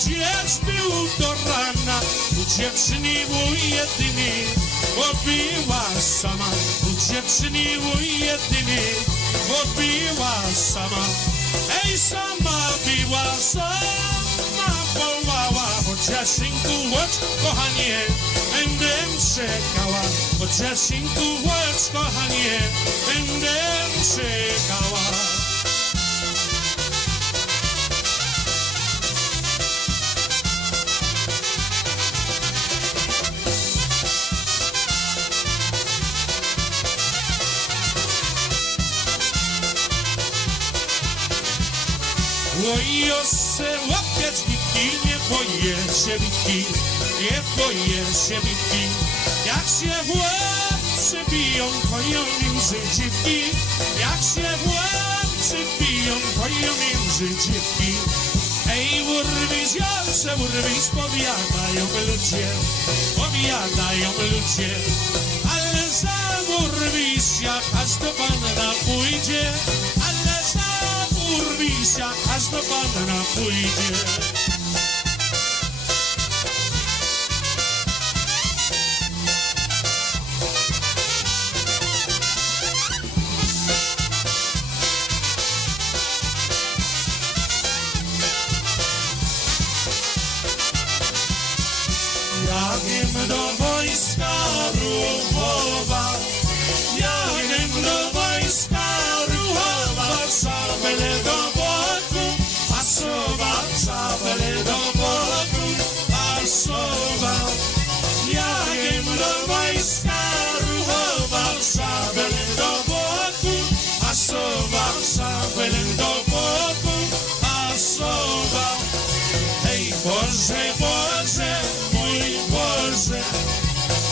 Dziecz był do rana, dziewczyny był jedyny, Obiła sama, u dziewczyny u jedyny. Obiła sama, ej sama biła sama wołała. Chociażinku chodź kochanie, będę czekała. Chociażinku chodź kochanie, będę czekała. Oj, se łapiać bitki, nie boję się bitki, nie boję się bitki. Jak się w łeb przybiją, poją między dziwki. Jak się w łeb przybiją, poją między dziwki. Ej, urwis, jarce urwis, powiadają ludzie. Ale za urwis, jak aż do pana pójdzie. Ale za urwis, jak aż do pana pójdzie. Jakiem do wojska ruchował, jakiem do wojska ruchował, szabelę do boku pasował, szabelę do boku pasował. Jakiem do wojska ruchował, szabelę do boku pasował, szabelę do boku pasował. Hej Boże, Boże, Boże,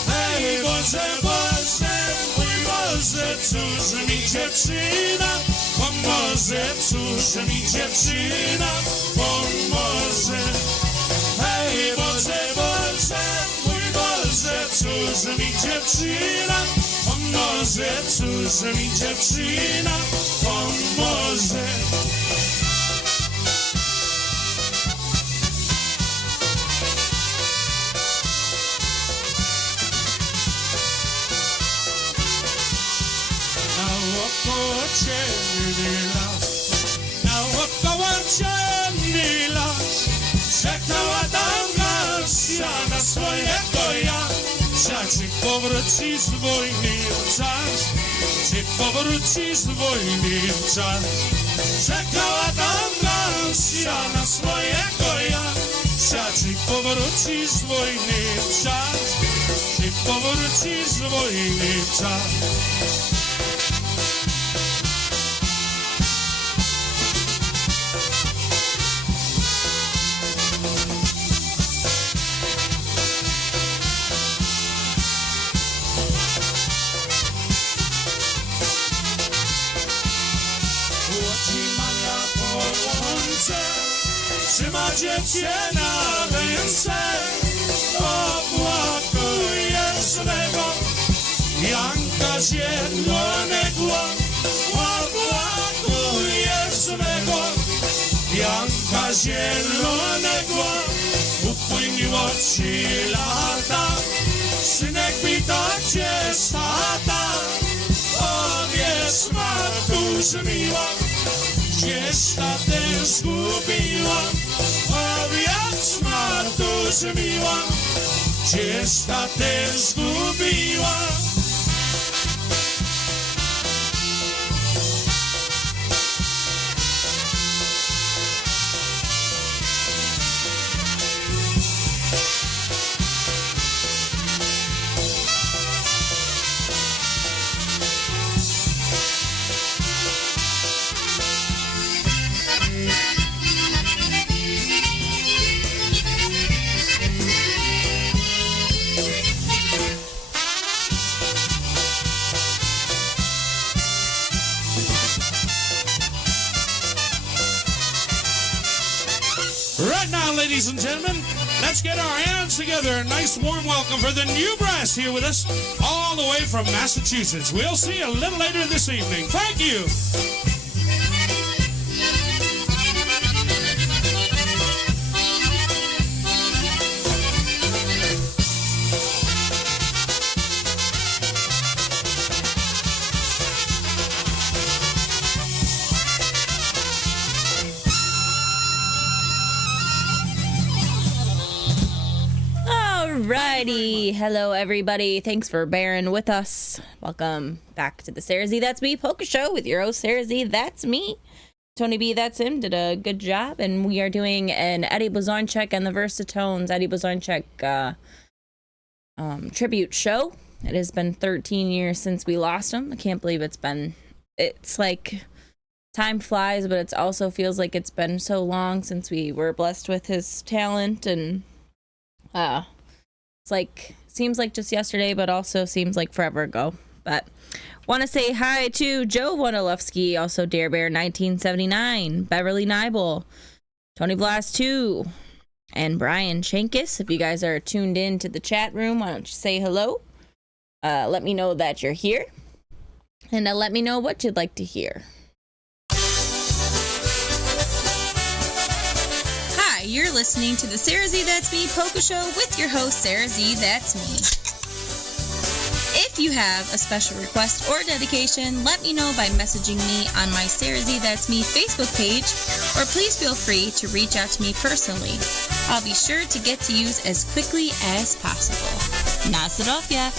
hej Boże, Boże, mój Boże, cóż mi dziewczyna pomoże, cóż mi dziewczyna pomoże. Hej Boże, Boże, mój Boże, cóż mi dziewczyna pomoże, cóż mi dziewczyna pomoże. Naokoło ciemny las, czekała tam Garcia na swojego ja. Czy powróci z wojny czas, czy powróci z wojny czas. Czekała tam Garcia na swojego ja. Czy powróci z wojny czas, czy powróci z wojny czas. Trzyma dziecię na ręce, opłakuje swego Janka zielonego, opłakuje swego Janka zielonego. Upłyniło 3 lata, synek pyta, gdzie tata. Powiedz matusz miła, gdzieś tatę zgubiła. Powiedz matusz miła, gdzieś tatę zgubiła. Right now, ladies and gentlemen, let's get our hands together. A nice warm welcome for the new brass here with us, all the way from Massachusetts. We'll see you a little later this evening. Thank you. Alrighty. Hello, everybody. Thanks for bearing with us. Welcome back to the SareZee That's Me Polka Show with your host, SareZee That's Me. Tony B, that's him, did a good job. And we are doing an Eddie Blazonczyk and the Versatones Eddie Blazonczyk tribute show. It has been 13 years since we lost him. I can't believe it's like time flies, but it also feels like it's been so long since we were blessed with his talent. And it's like, seems like just yesterday, but also seems like forever ago. But want to say hi to Joe Wondolowski, also Dare Bear 1979, Beverly Nibel, Tony Blas 2, and Brian Shankis. If you guys are tuned in to the chat room, why don't you say hello? Let me know that you're here, and let me know what you'd like to hear. Hi, you're listening to the SareZee That's Me Polka Show with your host, SareZee That's Me. If you have a special request or dedication, let me know by messaging me on my SareZee That's Me Facebook page, or please feel free to reach out to me personally. I'll be sure to get to yours as quickly as possible. Na Zdrowie!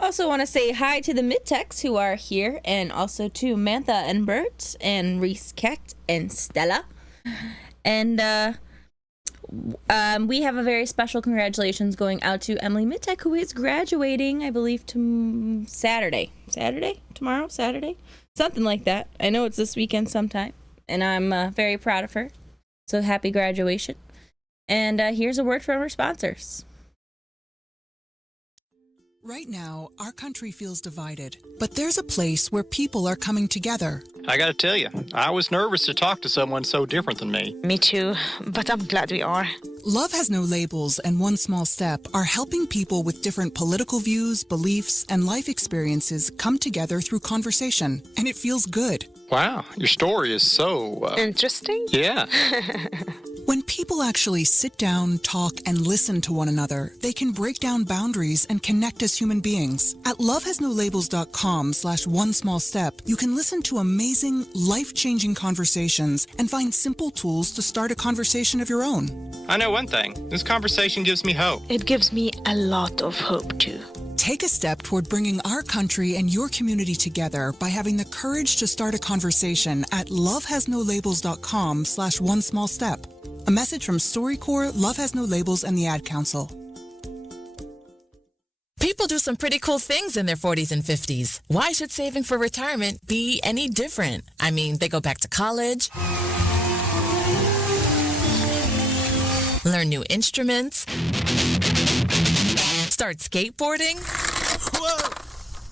Also want to say hi to the Midtechs who are here, and also to Mantha and Bert and Reese Kecht and Stella. And we have a very special congratulations going out to Emily Midtech, who is graduating, I believe, Saturday, something like that. I know it's this weekend sometime, and I'm very proud of her. So happy graduation. And here's a word from our sponsors. Right now, our country feels divided, but there's a place where people are coming together. I gotta tell you, I was nervous to talk to someone so different than me. Me too, but I'm glad we are. Love Has No Labels and One Small Step are helping people with different political views, beliefs, and life experiences come together through conversation, and it feels good. Wow, your story is so... interesting? Yeah. When people actually sit down, talk, and listen to one another, they can break down boundaries and connect as human beings. At lovehasnolabels.com/onesmallstep, you can listen to amazing, life-changing conversations and find simple tools to start a conversation of your own. I know one thing. This conversation gives me hope. It gives me a lot of hope, too. Take a step toward bringing our country and your community together by having the courage to start a conversation at lovehasnolabels.com/onesmallstep. A message from StoryCorps, Love Has No Labels, and the Ad Council. People do some pretty cool things in their 40s and 50s. Why should saving for retirement be any different? I mean, they go back to college, learn new instruments, start skateboarding. Whoa!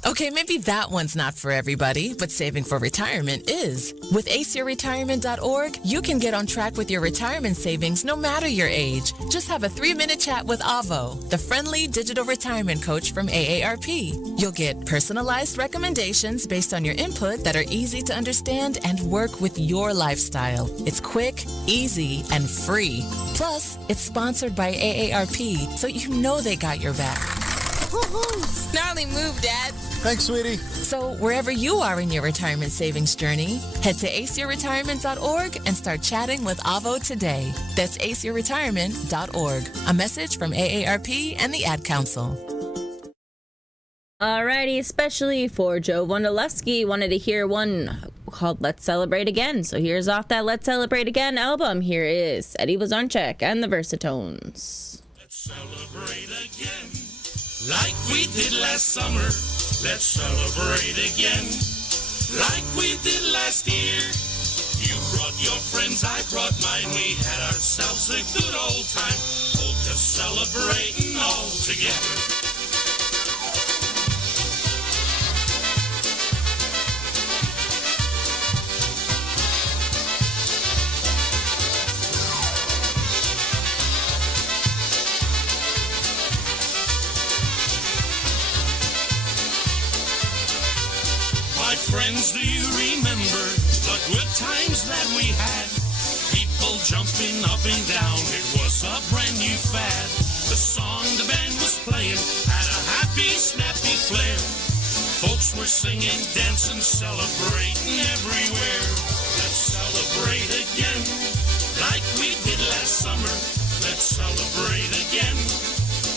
Okay, maybe that one's not for everybody, but saving for retirement is. With aceyourretirement.org, you can get on track with your retirement savings no matter your age. Just have a 3-minute chat with Avo, the friendly digital retirement coach from AARP. You'll get personalized recommendations based on your input that are easy to understand and work with your lifestyle. It's quick, easy, and free. Plus, it's sponsored by AARP, so you know they got your back. Snarly move, Dad. Thanks, sweetie. So wherever you are in your retirement savings journey, head to aceyourretirement.org and start chatting with Avo today. That's aceyourretirement.org. A message from AARP and the Ad Council. Alrighty, especially for Joe Wondolowski, wanted to hear one called Let's Celebrate Again. So here's off that Let's Celebrate Again album. Here is Eddie Blazonczyk and the Versatones. Let's celebrate again, like we did last summer. Let's celebrate again, like we did last year. You brought your friends, I brought mine. We had ourselves a good old time. Polka celebrating all together. Friends, do you remember the good times that we had? People jumping up and down, it was a brand new fad. The song the band was playing had a happy, snappy flair. Folks were singing, dancing, celebrating everywhere. Let's celebrate. celebrate again, like we did last summer. Let's celebrate again,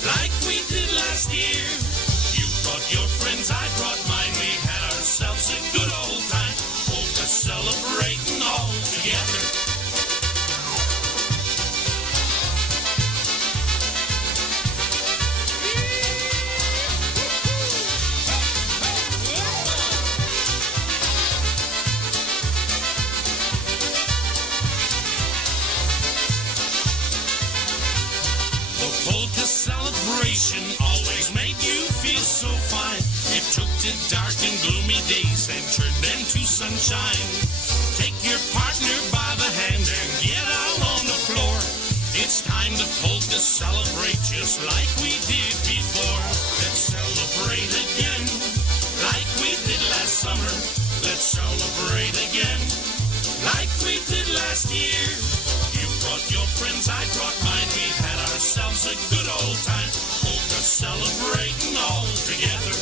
like we did last year. You brought your friends, I brought mine. We had ourselves a good old time. Polka celebrating all together. Polka celebration always made you feel so fine. It took the dark and gloomy days and turned them to sunshine. Take your partner by the hand and get out on the floor. It's time to polka celebrate just like we did before. Let's celebrate again, like we did last summer. Let's celebrate again, like we did last year. You brought your friends, I brought mine. We had ourselves a good old time. Polka celebrating all together.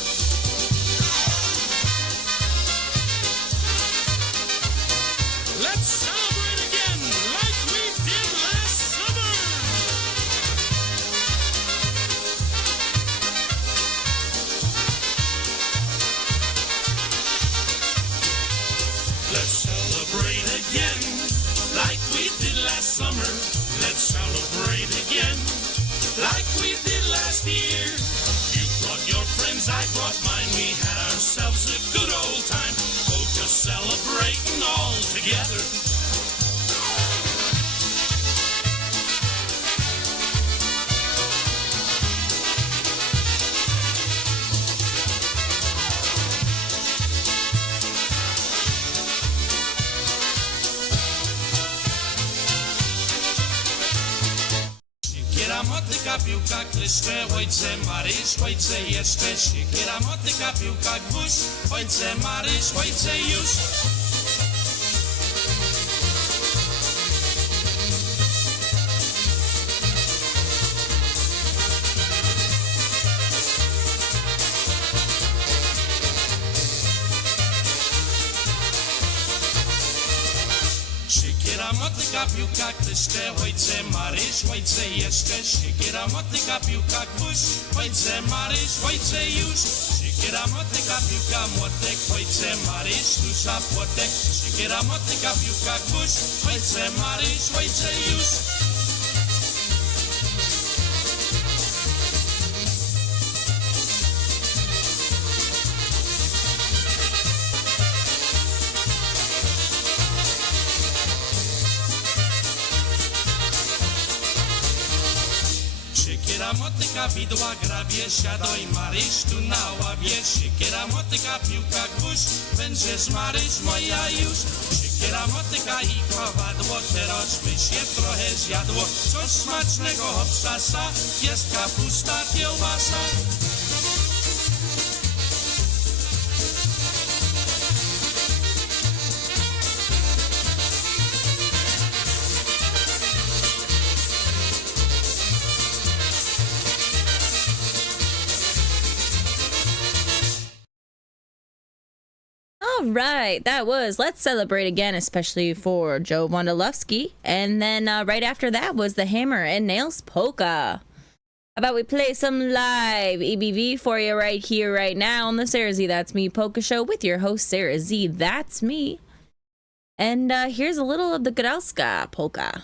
Let's celebrate again like we did last summer. Let's celebrate again like we did last summer. Let's celebrate again like we did last year. You brought your friends, I brought mine. We had ourselves a good old time. Polka celebrating all together. Siekiera, motyka, piłka, kryszcze, ojcze Maryś, ojcze jeszcze. Siekiera, motyka, piłka, gwóźdź, ojcze Maryś, ojcze już. Siekiera, motyka, piłka, kryszcze, ojcze Maryś, ojcze jeszcze. Siekiera, motyka, piłka, gwóźdź, ojcze Maryś, ojcze już. Siekiera, motyka, piłka, młotek, ojcze Maryś, dusza, płotek. Siekiera, motyka, piłka, gwóźdź, ojcze Maryś, ojcze już. Siekiera, motyka, widła, grabie, siadoj Maryś tu na ławie. Siekiera, motyka, piłka, gwóźdź, będziesz Maryś moja już. Siekiera, motyka i kowadło, teraz by się trochę zjadło. Coś smacznego obsasa, jest kapusta, kiełbasa. All right, that was Let's Celebrate Again, especially for Joe Wondolowski. And then right after that was the Hammer and Nails Polka. How about we play some live EBV for you right here, right now on the SareZee That's Me Polka Show with your host, SareZee That's Me. And here's a little of the Góralska Polka.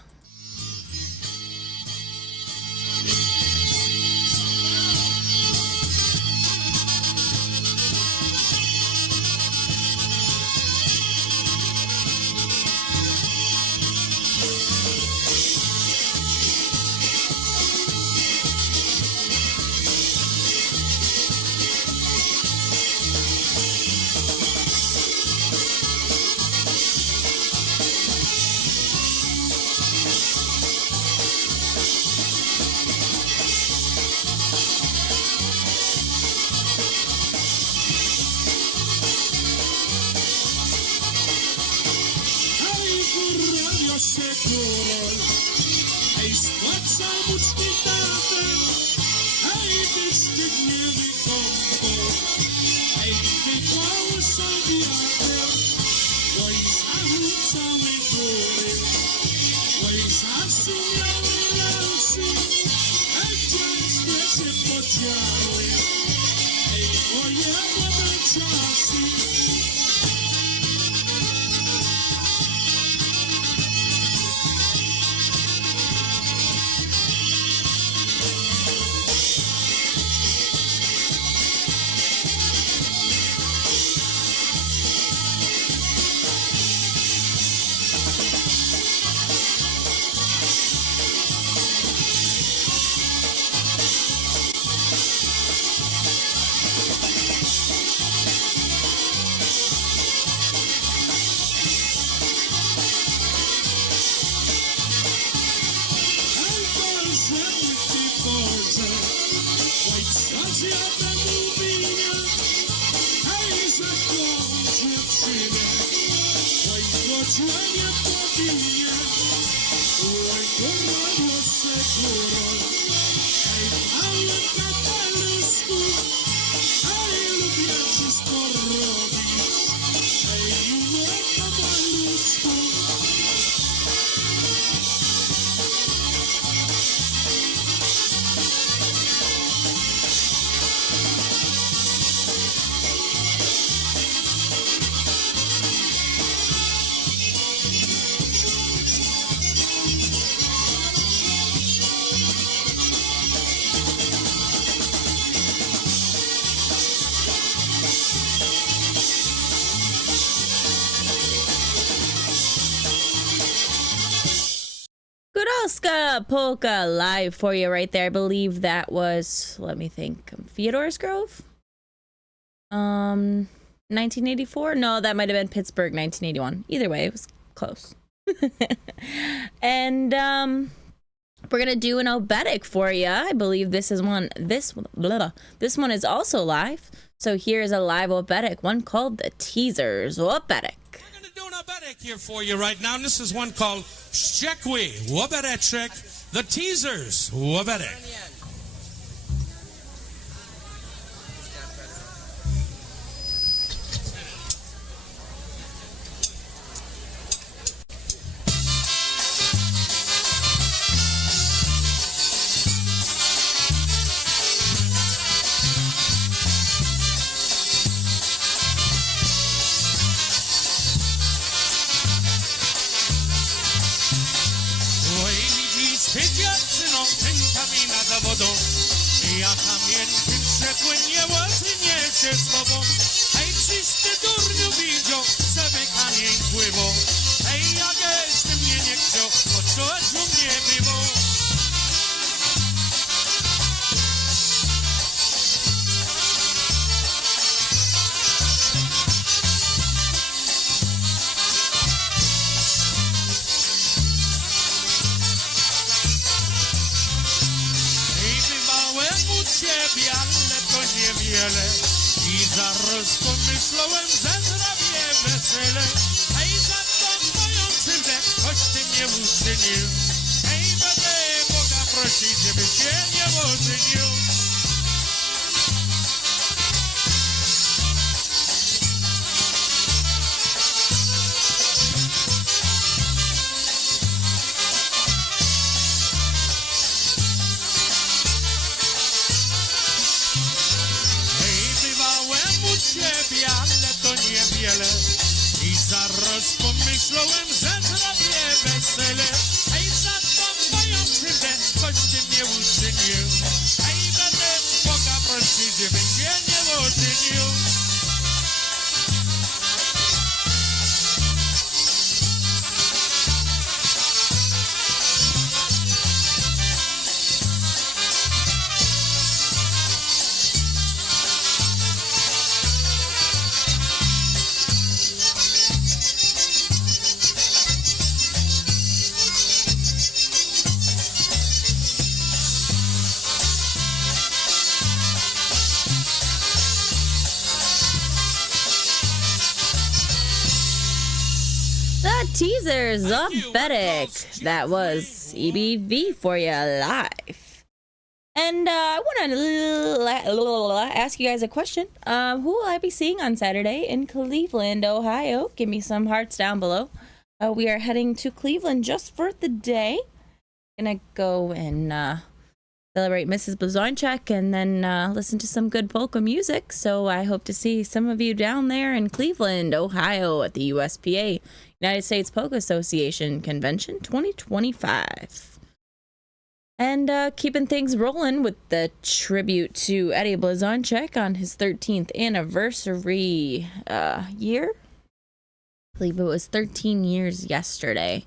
Pois a luta aumentou. biały. Ej, moje młode czasy. Polka live for you right there. I believe that was, let me think, Theodore's Grove? 1984? No, that might have been Pittsburgh, 1981. Either way, it was close. And we're gonna do an obetic for you. I believe this one is also live. So here's a live obetic, one called the Teasers Obetic. Doing a obetic here for you right now. And this is one called Szczekwi Obereczek, the Teasers Obetic. Ja kamienkiem przepłynie łożynie się z tobą. Hej, czyś ty durniu widział, żeby kamień pływał. Hej, jakieś ty mnie nie chciał, bo coś u mnie było. Ciebie, ale to niewiele. I zaraz pomyślałem, że zrobię wesele. Hej, za tą moją krzywdę, choć ty mnie uczynił. Hej, będę Boga prosić, żeby cię nie ożynił. Ciebie, ale to niewiele. I zaraz pomyślałem, że zrobię wesele. Hej, za tą moją krzywdę, choć ty mnie uczynił. Hej, będę Boga prosić, żeby cię nie ożynił. Teasers Obetic. That was EBV for you live. And I want to ask you guys a question. Who will I be seeing on Saturday in Cleveland, Ohio? Give me some hearts down below. We are heading to Cleveland just for the day. Gonna go and celebrate Mrs. Blazonczyk, and then listen to some good polka music. So I hope to see some of you down there in Cleveland, Ohio at the USPA, United States Polka Association Convention 2025. And keeping things rolling with the tribute to Eddie Blazonczyk on his 13th anniversary year. I believe it was 13 years yesterday.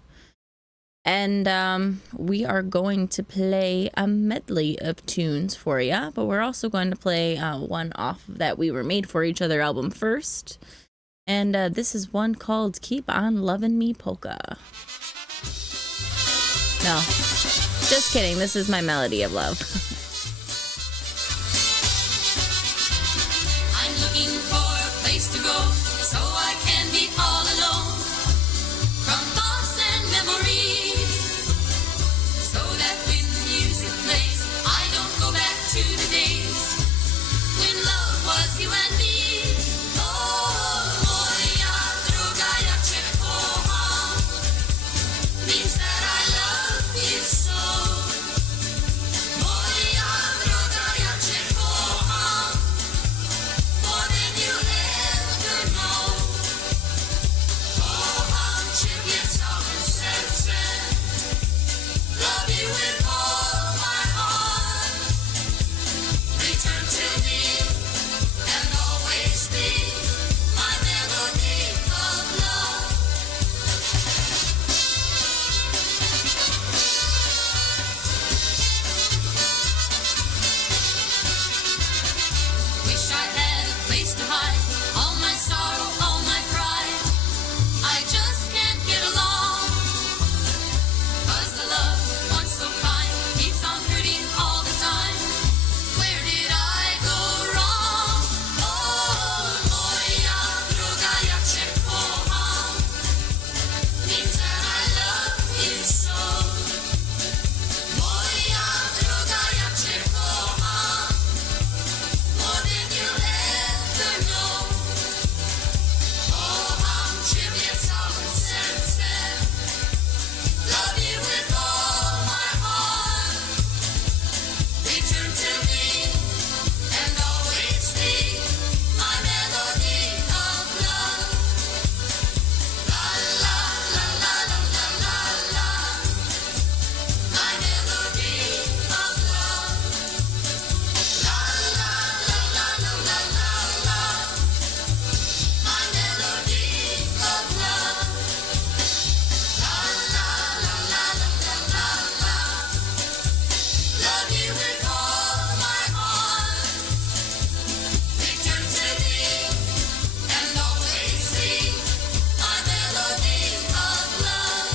And we are going to play a medley of tunes for you, but we're also going to play one off of that We Were Made for Each Other album first. And this is one called Keep On Lovin' Me Polka. No, just kidding. This is my melody of love. I'm looking for a place to go so I can be all alone from thoughts and memories, so that when the music plays I don't go back to the days when love was you and me. Oh, moja droga, ja cię kocham, means that I love you so. Moja droga, ja cię kocham, more than you'll ever know. Kocham ciebie całym sercem, love you with all my heart. Return to me and always be my melody of love. Wish I had a place to hide all my sorrow, all my pride. I just can't get along, 'cause the love once so fine keeps on hurting all the time. Where did I go wrong? Oh, moja droga, ja cię kocham, means that I love you so. Moja droga, ja cię kocham, more than you'll ever know. Kocham ciebie całym sercem, love you with all my heart. Return to me and always be my melody of love. La la la la la la la la, my melody of love. La la la la la la la la, my melody of love. La la la la la la la la, love you with all my heart. Return to me and always be my melody of love.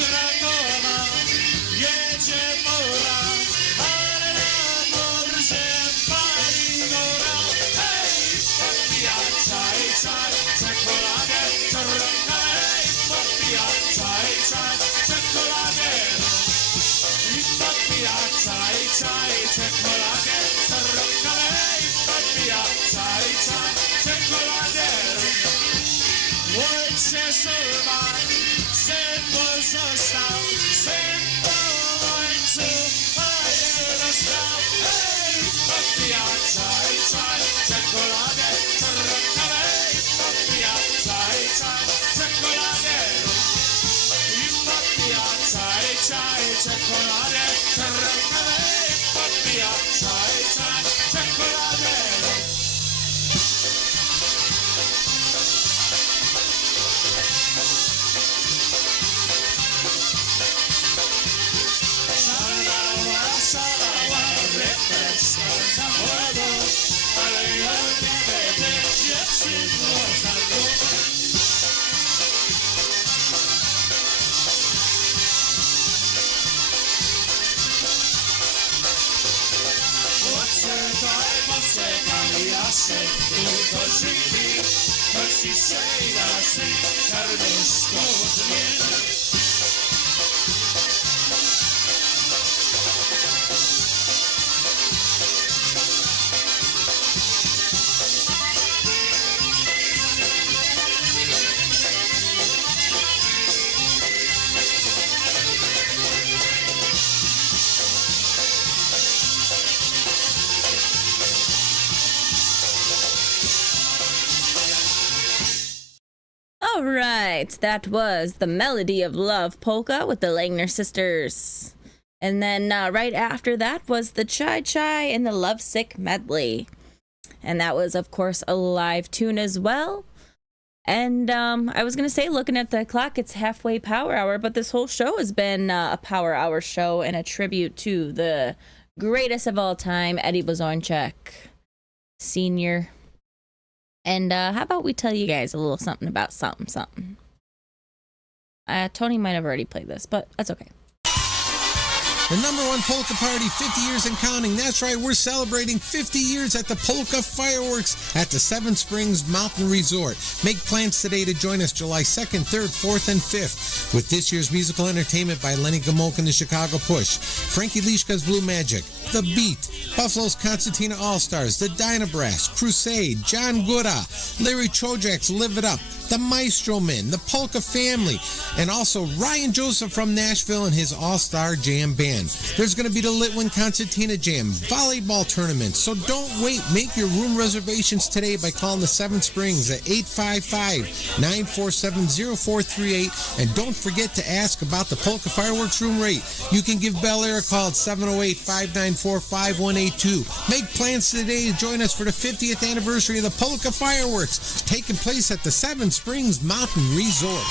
Krakowa jedzie pora, ale na morze pali gora. Hej, popija czaj, czaj, czekoladę, czarnka. Hej, popija czaj, czaj, czekoladę. I popija czaj, czaj, czekoladę, czarnka. Hej, popija czaj, czaj, czekoladę. Ojciec Szulman, syn pozostał, syn po ojcu, a nie dostał. Hej, popija czaj, czaj, czekoladę, czarnka. Hej, popija czaj, czaj, czekoladę. I popija czaj, czaj, czekoladę, czarnka. Hej, popija czaj, czaj, czekoladę. Szalała refleksja zawodu, ale ja nie będę dziewczyn można. said, cause really, cause she said, I said, got those scores again. All right, that was the Melody of Love polka with the Langner sisters. And then right after that was the Chai Chai and the Lovesick medley. And that was, of course, a live tune as well. And I was going to say, looking at the clock, it's halfway Power Hour, but this whole show has been a Power Hour show and a tribute to the greatest of all time, Eddie Blazonczyk Sr. And how about we tell you guys a little something about something. Tony might have already played this, but that's okay. The number one polka party, 50 years and counting. That's right, we're celebrating 50 years at the Polka Fireworks at the Seven Springs Mountain Resort. Make plans today to join us July 2nd, 3rd, 4th, and 5th with this year's musical entertainment by Lenny Gomolka and the Chicago Push, Frankie Lishka's Blue Magic, The Beat, Buffalo's Concertina All-Stars, the Dynabrass, Crusade, John Gura, Larry Trojak's Live It Up, the Maestro Men, the Polka Family, and also Ryan Joseph from Nashville and his All-Star Jam Band. There's going to be the Litwin Concertina Jam, volleyball tournament, so don't wait. Make your room reservations today by calling the Seven Springs at 855-947-0438, and don't forget to ask about the Polka Fireworks room rate. You can give Bel Air a call at 708-594-5182. Make plans today to join us for the 50th anniversary of the Polka Fireworks, taking place at the Seven Springs Mountain Resort.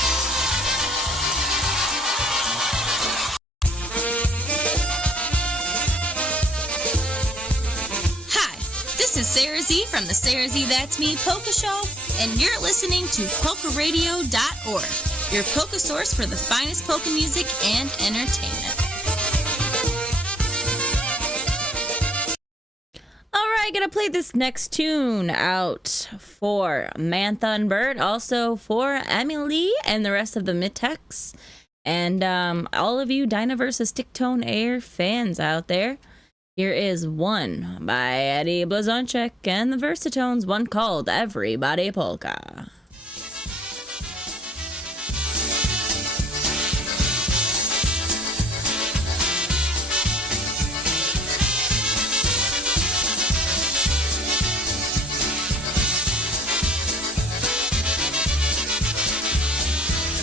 Hi, this is SareZee from the SareZee That's Me Polka Show, and you're listening to PolkaRadio.org, your polka source for the finest polka music and entertainment. All right, gonna play this next tune out for Mantha and Bert, also for Emily and the rest of the Mitex, and all of you Dynaversa Stick Tone Air fans out there. Here is one by Eddie Blazonczyk and the Versatones, one called Everybody Polka.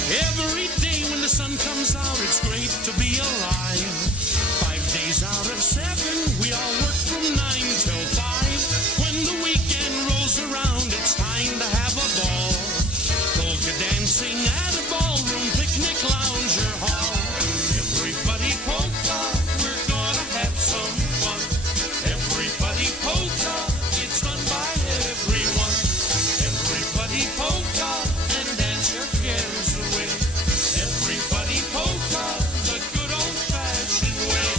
Every day when the sun comes out, it's great to be alive. 5 days out of 7, we all work from 9 till 5. When the weekend rolls around, it's time to have a ball. Polka dancing at a ballroom, picnic lounge or hall. Everybody polka, we're gonna have some fun. Everybody polka, it's done by everyone. Everybody polka, and dance your cares away. Everybody polka, the good old-fashioned way.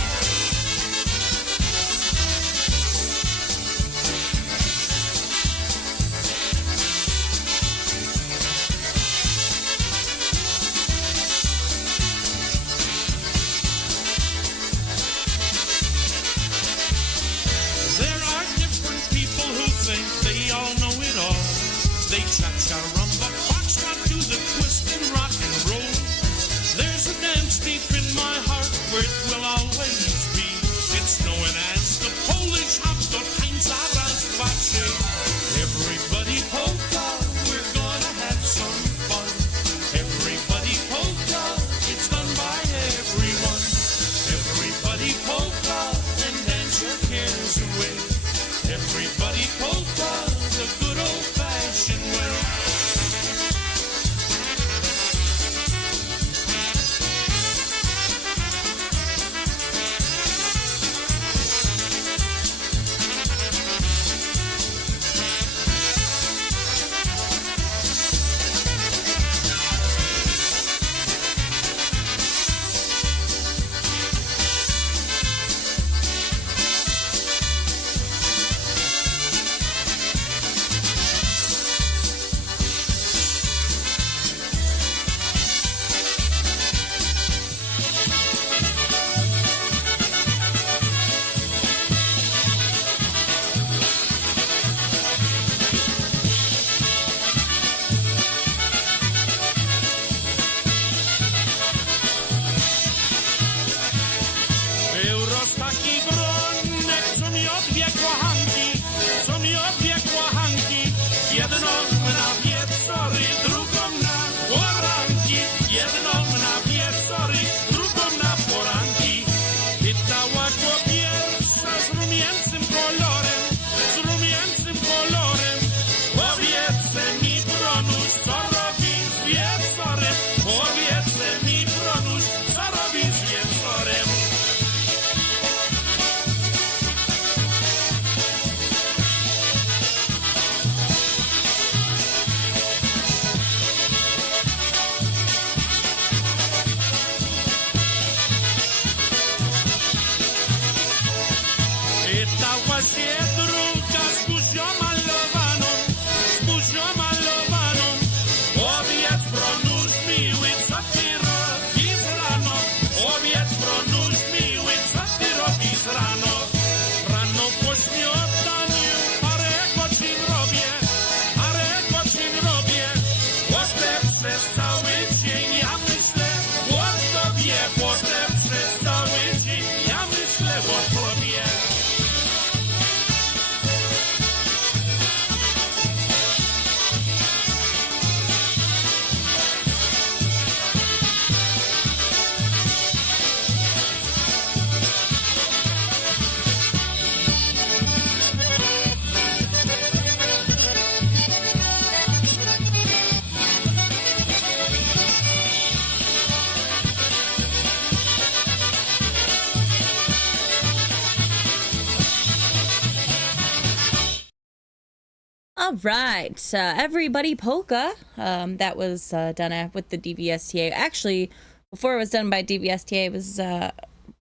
right. Everybody Polka. That was done with the DVSTA. Actually, before it was done by DVSTA, it was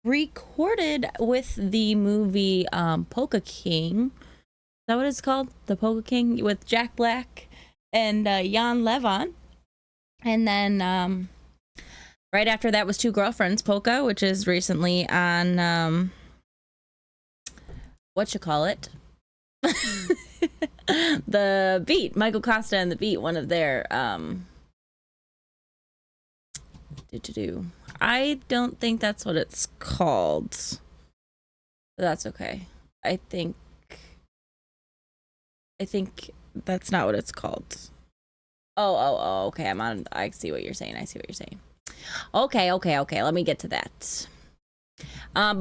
recorded with the movie Polka King. Is that what it's called? The Polka King with Jack Black and Jan Levon. And then right after that was Two Girlfriends Polka, which is recently on whatchamacallit? The Beat. Michael Costa and the Beat, one of their I don't think that's what it's called. But that's okay. I think that's not what it's called. Oh, okay. I see what you're saying. Okay. Let me get to that.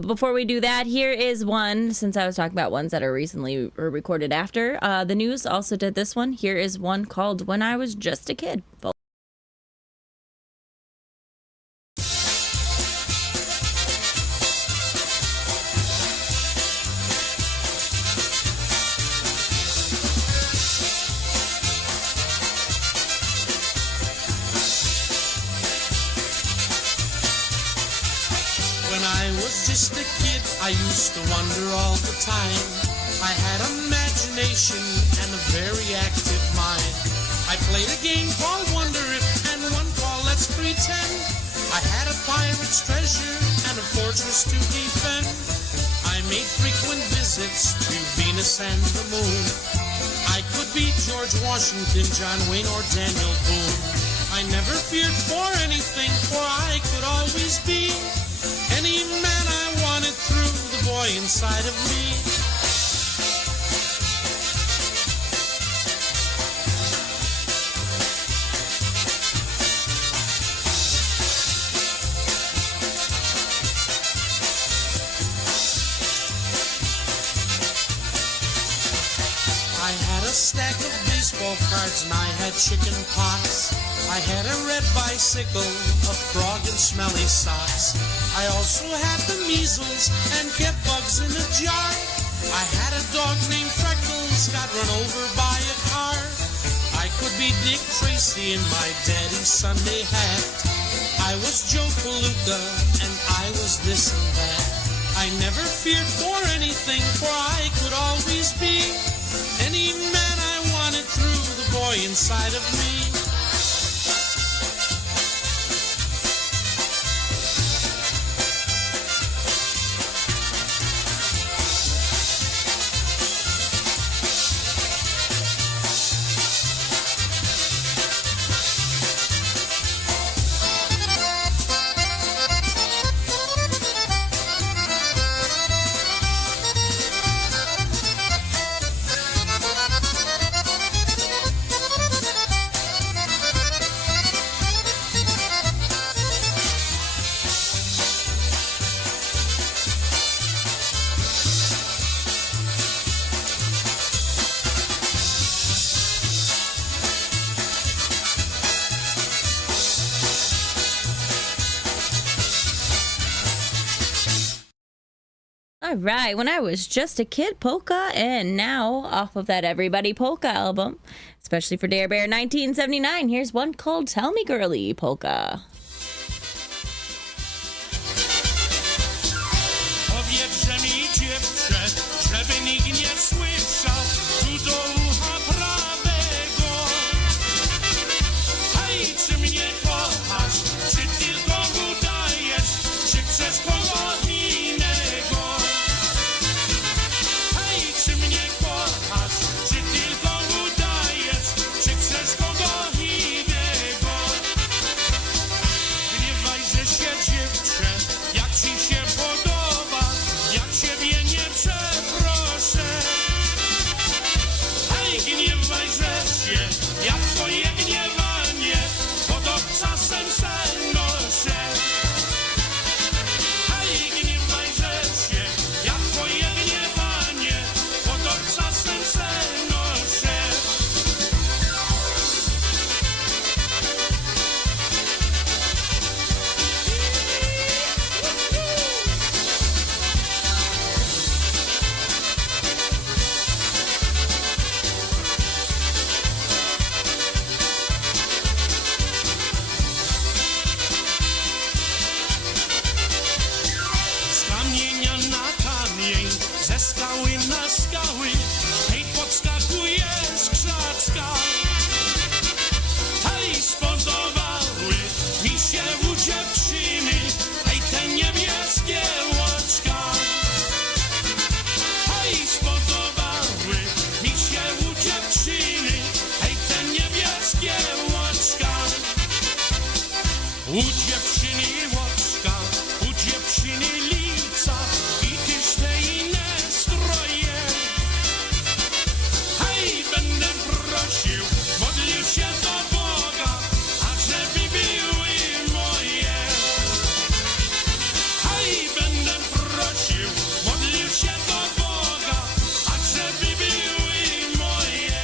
Before we do that, here is one, since I was talking about ones that are recently recorded after. The News also did this one. Here is one called When I Was Just a Kid. Just a kid, I used to wonder all the time. I had imagination and a very active mind. I played a game called Wonder If and one called Let's Pretend. I had a pirate's treasure and a fortress to defend. I made frequent visits to Venus and the moon. I could be George Washington, John Wayne, or Daniel Boone. I never feared for anything, for I could always be any man I wanted through the boy inside of me. I had a stack of baseball cards and I had chicken pox. I had a red bicycle, a frog, and smelly socks. I also had the measles and kept bugs in a jar. I had a dog named Freckles, got run over by a car. I could be Dick Tracy in my daddy's Sunday hat. I was Joe Palooka and I was this and that. I never feared for anything, for I could always be any man I wanted through the boy inside of me. All right, When I Was Just a Kid Polka, and now off of that Everybody Polka album, especially for Dare Bear 1979, here's one called Tell Me Girlie Polka. Powiedzże mi dziewczę, żeby nikt nie słyszał, tu do ucha prawego. Hej, czy mnie kochasz, czy tylko udajesz, czy chcesz kogoś innego? Hej, czy mnie kochasz, czy tylko udajesz, czy chcesz kogoś innego? Gniewajże się dziewczę, jak ci się podoba, jak ciebie nie przeproszę. Hej, U dziewczyny łoska, u dziewczyny lica i też te inne stroje. Hej, będę prosił, modlił się do Boga, ażeby były moje. Hej, będę prosił, modlił się do Boga, ażeby były moje.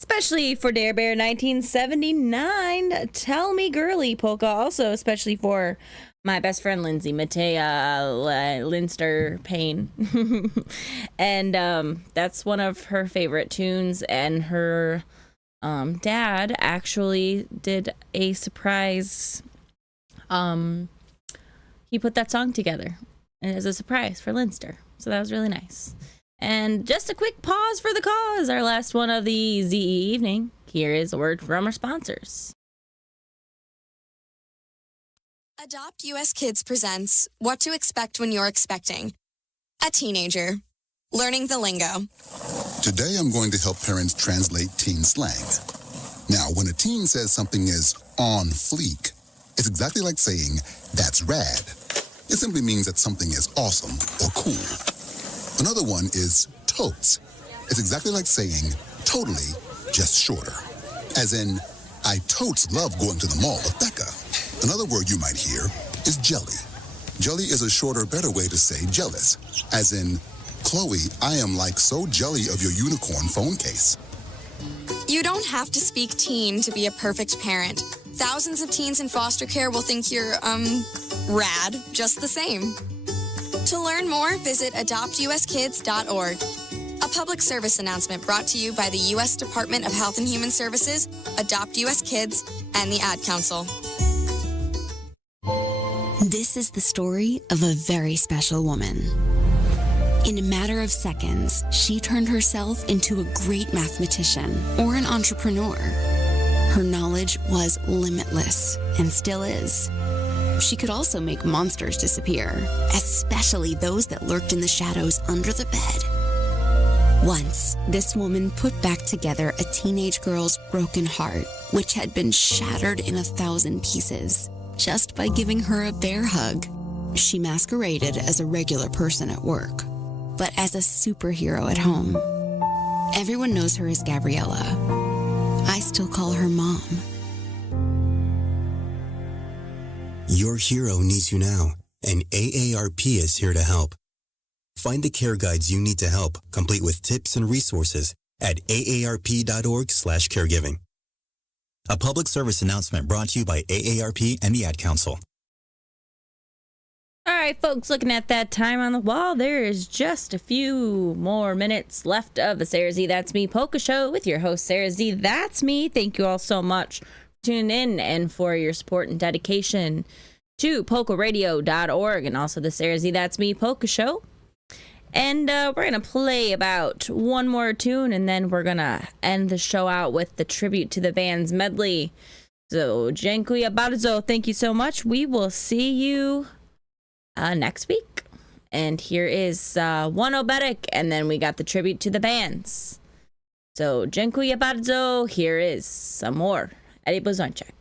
Especially for Dare Bear 1979. Tell Me Girly polka. Also, especially for my best friend Lindsay Matea Linster Payne. And that's one of her favorite tunes. And her dad actually did a surprise. He put that song together as a surprise for Linster. So that was really nice. And just a quick pause for the cause, our last one of the ZE evening. Here is a word from our sponsors. Adopt US Kids presents What to Expect When You're Expecting. A teenager. Learning the lingo. Today I'm going to help parents translate teen slang. Now, when a teen says something is on fleek, it's exactly like saying, that's rad. It simply means that something is awesome or cool. Another one is totes. It's exactly like saying totally, just shorter. As in, I totes love going to the mall with Becca. Another word you might hear is jelly. Jelly is a shorter, better way to say jealous. As in, Chloe, I am like so jelly of your unicorn phone case. You don't have to speak teen to be a perfect parent. Thousands of teens in foster care will think you're, rad just the same. To learn more, visit adoptuskids.org. A public service announcement brought to you by the U.S. Department of Health and Human Services, Adopt U.S. Kids, and the Ad Council. This is the story of a very special woman. In a matter of seconds, she turned herself into a great mathematician or an entrepreneur. Her knowledge was limitless and still is. She could also make monsters disappear, especially those that lurked in the shadows under the bed. Once, this woman put back together a teenage girl's broken heart, which had been shattered in 1,000 pieces, just by giving her a bear hug. She masqueraded as a regular person at work, but as a superhero at home. Everyone knows her as Gabriella. I still call her Mom. Your hero needs you now, and AARP is here to help. Find the care guides you need to help, complete with tips and resources at aarp.org/caregiving. A public service announcement brought to you by AARP and the Ad Council. All right, folks, looking at that time on the wall, there is just a few more minutes left of the SareZee That's Me Polka Show with your host, SareZee That's Me. Thank you all so much for tuning in and for your support and dedication to PolkaRadio.org and also the SareZee That's Me Polka Show. And we're going to play about one more tune, and then we're going to end the show out with the tribute to the band's medley. So, dziękuję bardzo. Thank you so much. We will see you next week. And here is One Oberek, and then we got the tribute to the bands. So, dziękuję bardzo. Here is some more. Eddie Blazonczyk.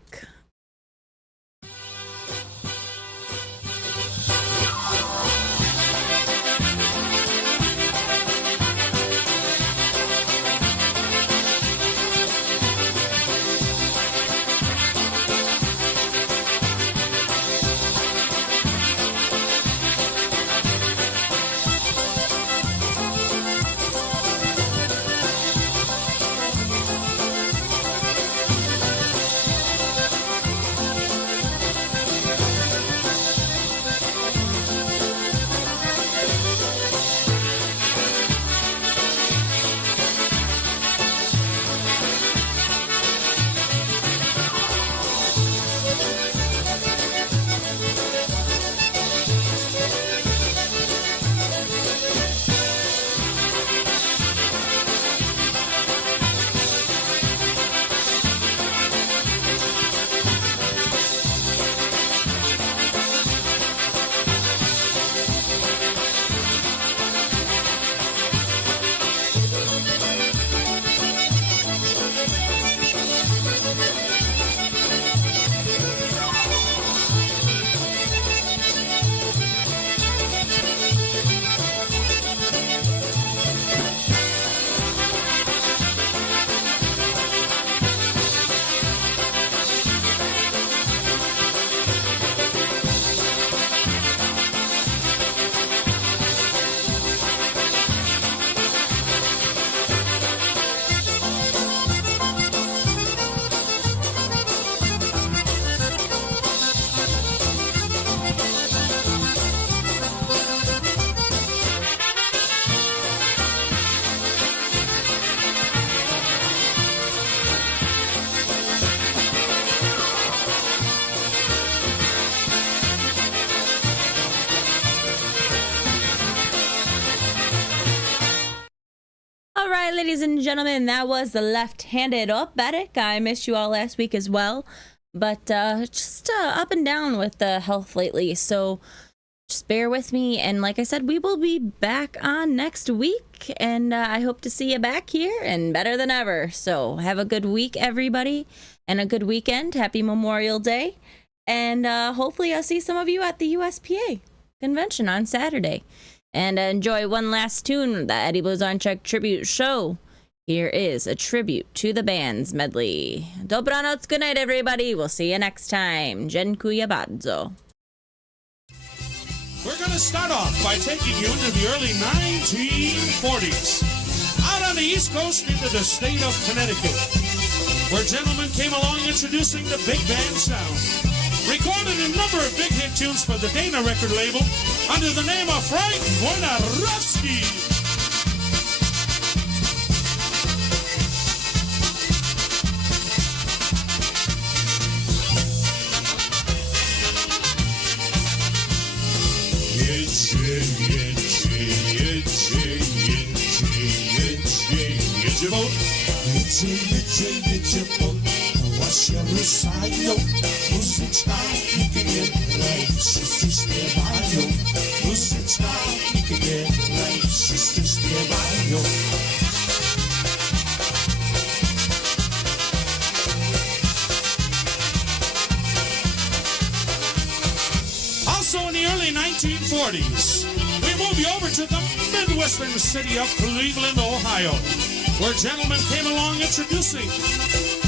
right, ladies and gentlemen, that was the left-handed operatic. I missed you all last week as well, but just up and down with the health lately, so just bear with me. And like I said, we will be back on next week, and I hope to see you back here and better than ever. So have a good week, everybody, and a good weekend. Happy Memorial Day, and hopefully I'll see some of you at the USPA convention on Saturday. And enjoy one last tune, the Eddie Blazonczyk tribute show. Here is a tribute to the bands medley. Dobranoc, good night, everybody. We'll see you next time. Dziękuję bardzo. We're going to start off by taking you into the early 1940s. Out on the East Coast into the state of Connecticut, where gentlemen came along introducing the big band sound. Recorded a number of big hit tunes for the Dana record label under the name of Frank Wojnarowski. Się ruszają, muzyczka piknie, wszyscy śpiewają, muzyczka piknie, wszyscy śpiewają. Also in the early 1940s, we move you over to the Midwestern city of Cleveland, Ohio, where gentlemen came along introducing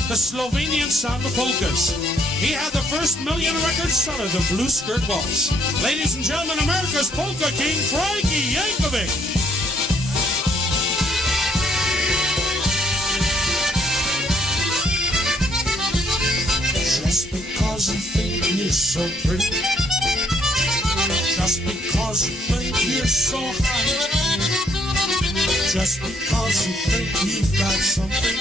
the Slovenian sound of polkas. He had the first million record seller, the Blue Skirt Waltz. Ladies and gentlemen, America's polka king, Frankie Yankovic. Just because you think you're so pretty, just because you think you're so high, just because you think you've got something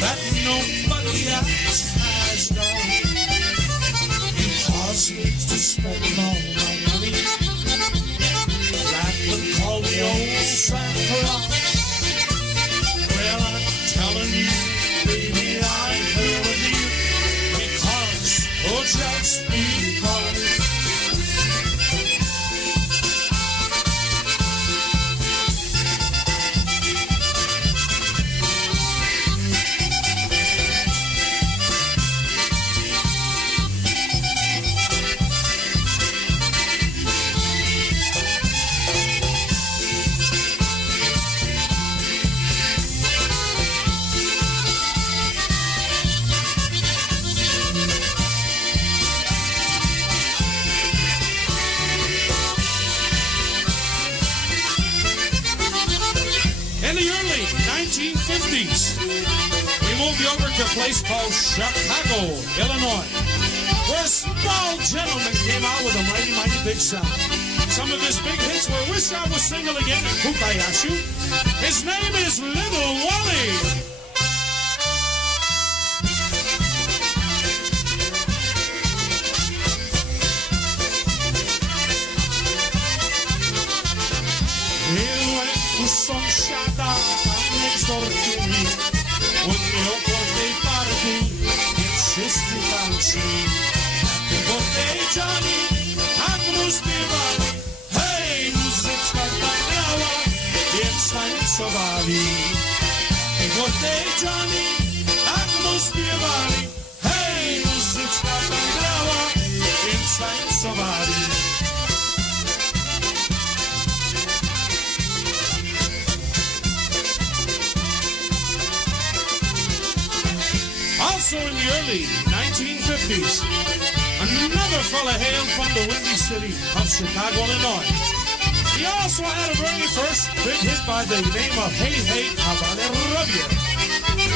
that nobody else has done. You cause me to spend all my money, laugh and call me old Santa Claus. Well, I'm telling you, baby, I'm here with you because, oh, just because. We moved you over to a place called Chicago, Illinois, where a small gentleman came out with a mighty, mighty big sound. Some of his big hits were Wish I Was Single Again and Kukayashu. His name is Little Wally. Sąsiada tam next door to me, umiał po tej partii, nie wszyscy tańczyli. Happy birthday Johnny, tak mu śpiewali. Hej, muzyczka tam grała, więc tańcowali. Happy birthday Johnny, tak mu śpiewali. Hej, muzyczka tam grała, więc tańcowali. Also in the early 1950s, another fella hailed from the Windy City of Chicago, Illinois. He also had a very first big hit by the name of Hey Hey Zdrowie.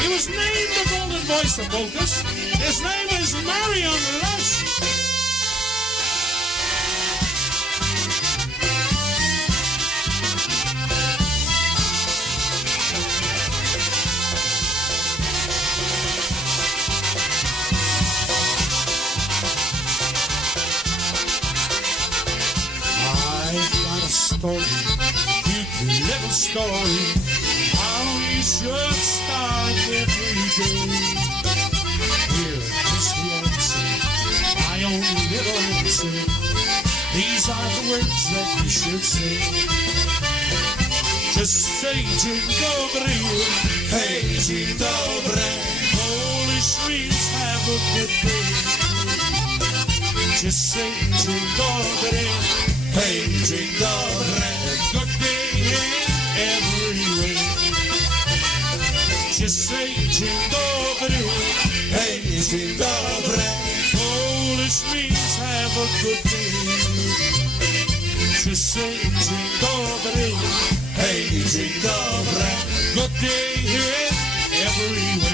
He was named the Golden Voice of Polkas. His name is Marion Lush. Story, cute little story. words that you should say. Just say dzień dobry. Hey, dzień dobry. Polish means have a good day. Just say dzień dobry. Hey, dzień dobry. Good day in every way. Just say dzień dobry. Hey, dzień dobry. Polish means have a good day. Just say dzień dobry. Hey, dzień dobry. Good day in every way.